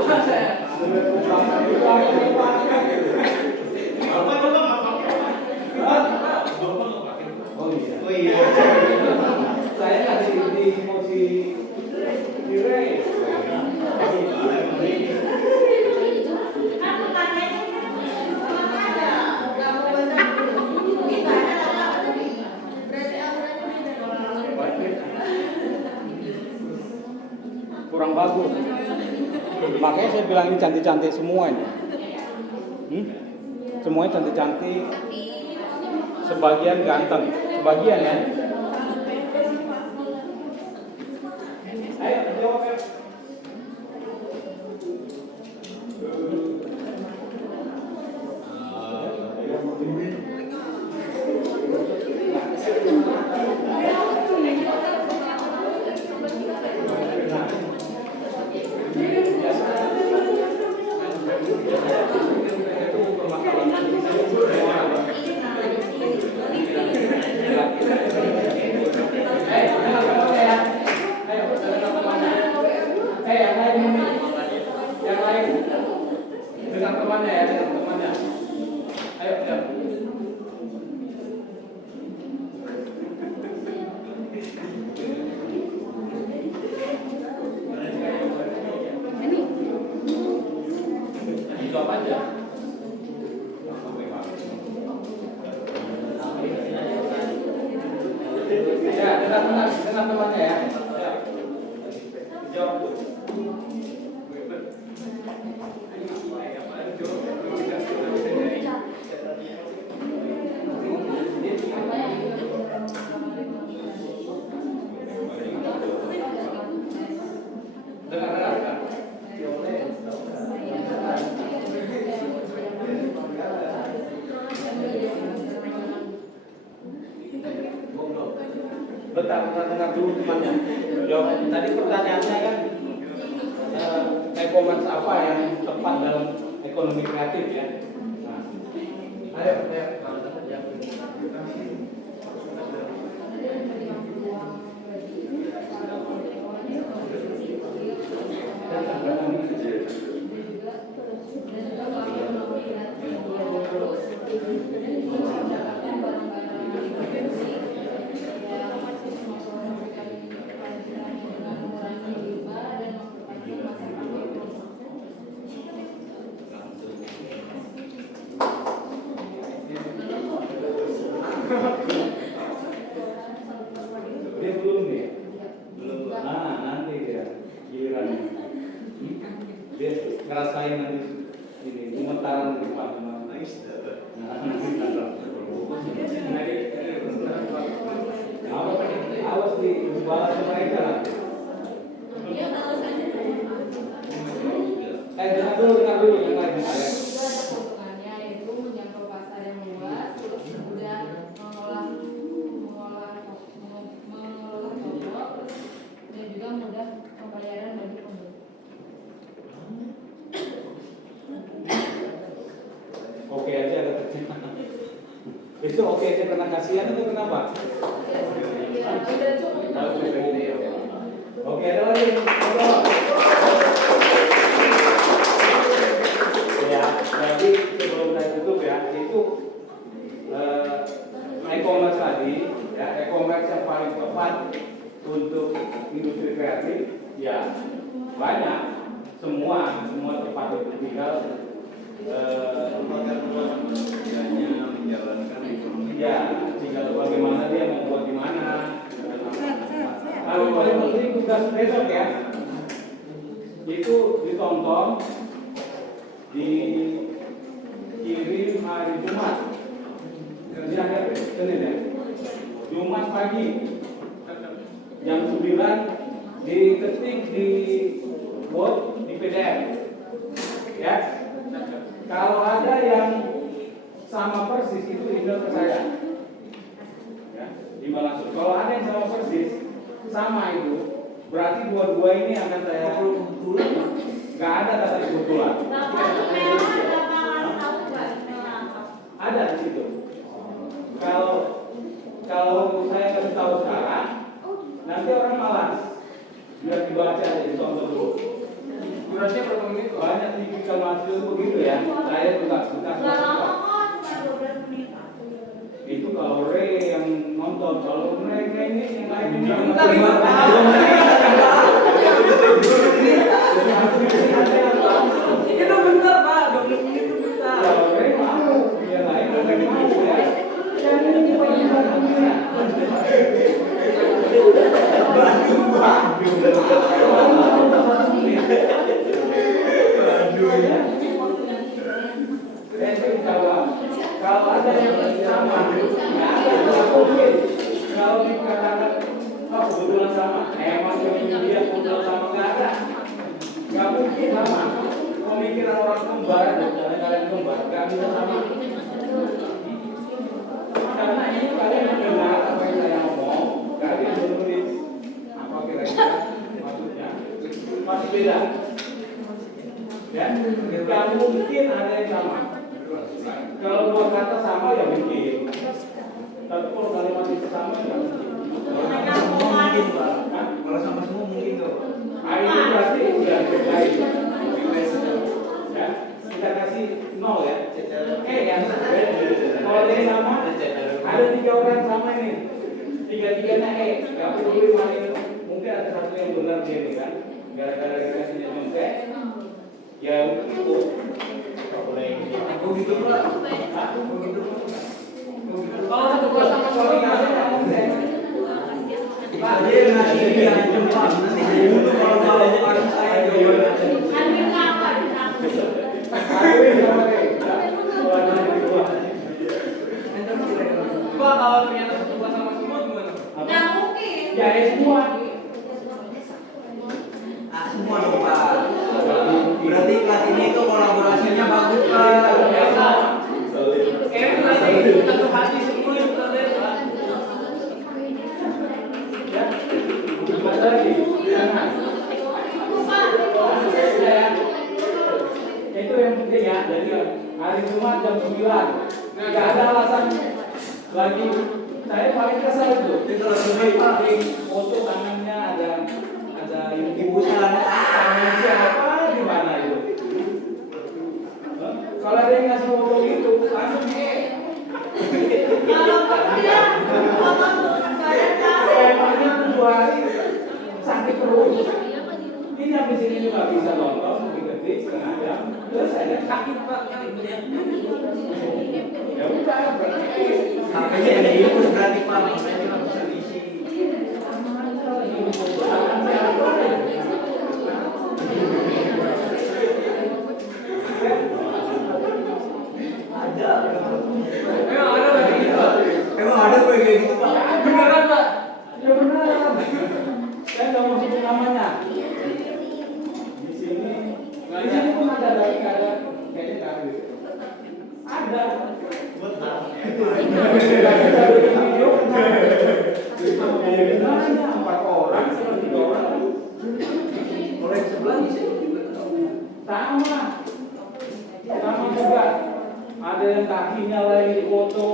Oh iya. Oh iya. Saya lagi di posisi kiri. Kan bukannya ada. Nggak mau baca buku. Itu ada apa? Berarti auranya beda. Kurang bagus. Makanya saya bilang ini cantik-cantik semua ini. Semuanya cantik-cantik. Sebagian ganteng. Sebagian ya. Ayo jawab ya. Yang lain dengan temannya ya, dengan temannya. Ayo, ayo. Jawab aja. Ya, dengan temannya ya. Ya. Jawab. Bentar dulu temannya. Jawab. Tadi pertanyaannya kan e-commerce apa yang tepat dalam ekonomi kreatif ya? Nah, ayo. Dia belum nih. Belum. Nah, nanti dia giliran. Dia ngerasain nanti ini gemetaran di depan. Awas di balas mereka nanti. Dengar dulu yang lain. Keuntungannya yaitu menjangkau pasar yang luas, terus mudah mengolah toko, dan juga mudah pembayaran bagi pembeli. Oke aja katanya. Itu oke aja karena kasihan itu kenapa? Oke, ada lagi. Ya, jadi sebelum banyak, semua tempat itu tinggal menjalankan ekonomi. ya, tinggal bagaimana dia mau buat di mana. Lalu paling penting tugas besok ya, itu ditonton, dikirim hari Jumat, Senin ya, Jumat pagi jam 9 diketik di Word di PDF ya. Kalau ada yang sama persis itu email ke saya ya, email langsung. Kalau ada yang sama persis sama itu berarti dua-dua ini akan saya kebetulan. Nggak ada kata kebetulan. Ada di situ. Kalau saya kasih tahu sekarang, nanti orang malas. Biar dibaca aja, ditonton dulu. Durasinya berapa menit? Banyak tipikal mahasiswa begitu ya. Saya tugas. Itu kalau Re yang nonton, kalau mereka ini yang lain ini Bentar, itu bentar Pak, 20 menit itu bentar. kalau Re mau, yang lain mereka mau ya. Yang ini kalau ada yang sama, nggak ada mungkin. Kalau dikatakan kebetulan sama, emang dia kebetulan sama, nggak mungkin sama. Pemikiran orang kembar, kalian kembar, nggak bisa sama. Karena ini kalian mendengar apa yang saya ngomong, kalian menulis apa kira-kira maksudnya, masih beda. Ya, nggak mungkin ada yang sama. Kalau dua kata sama ya mungkin, tapi kalau kalimat itu sama ya mungkin. Kalau sama semua mungkin tuh. Itu berarti udah baik. Ya, kita kasih 0 ya. Ya. Kalau ada yang sama, ada 3 orang sama ini. 3-3-nya nggak peduli mana ini. Mungkin ada satu yang benar dia nih kan. Gara-gara dikasihnya nyontek, ya itu. Oh gitu Pak. Kalau satu kelas sama suami nggak ada yang nyontek. Pak, dia ngasih diancam Pak. Nanti saya dulu kalau ada saya jawaban. Pak, kalau ternyata satu kelas sama semua gimana? Nggak mungkin. Ya semua. Semua dong Pak. Berarti kelas ini itu kolaborasinya bagus Pak. Berarti satu hati semua itu terlihat Pak. Ya. Gimana lagi? Jangan. Itu yang penting ya. Jadi hari Jumat jam 9. Nggak ada alasan lagi. Saya paling kesal itu. Itu lebih Di foto tangannya ada ibu salah. tangan siapa di mana itu? Kalau ada yang ngasih foto gitu, langsung Kalau kerja, Emangnya 7 hari sakit terus. Ini habis ini juga bisa nonton, mungkin detik, setengah jam, terus saya sakit Pak. Ya udah, berarti Sampai yang diurus berarti Pak. Saya juga bisa diisi. Ada. Emang ada kayak gitu Pak? Emang ada kayak gitu Pak? Beneran Pak? ya benar. Saya nggak mau sebut namanya. Di sini pun ada kayaknya ada gitu. Ada. Video benar. 4 orang, 3 orang. Kalau yang sebelah bisa juga tahu. Sama juga. Ada yang kakinya lagi dipoto.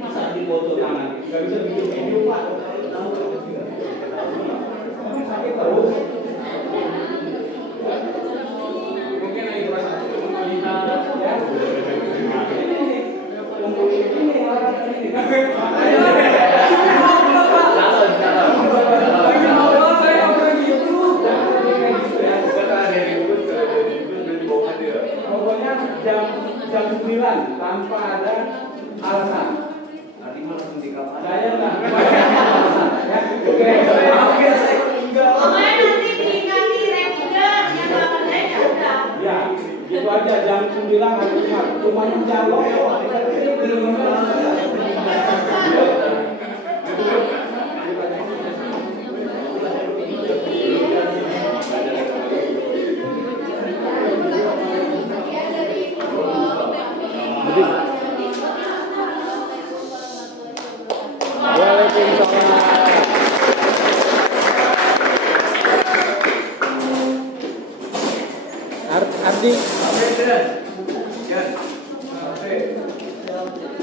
Masa dipoto tangan? Gak bisa bikin video Pak. Sakit terus. Mungkin yang itu satu kita Ya. cuma menjawab belum Ardi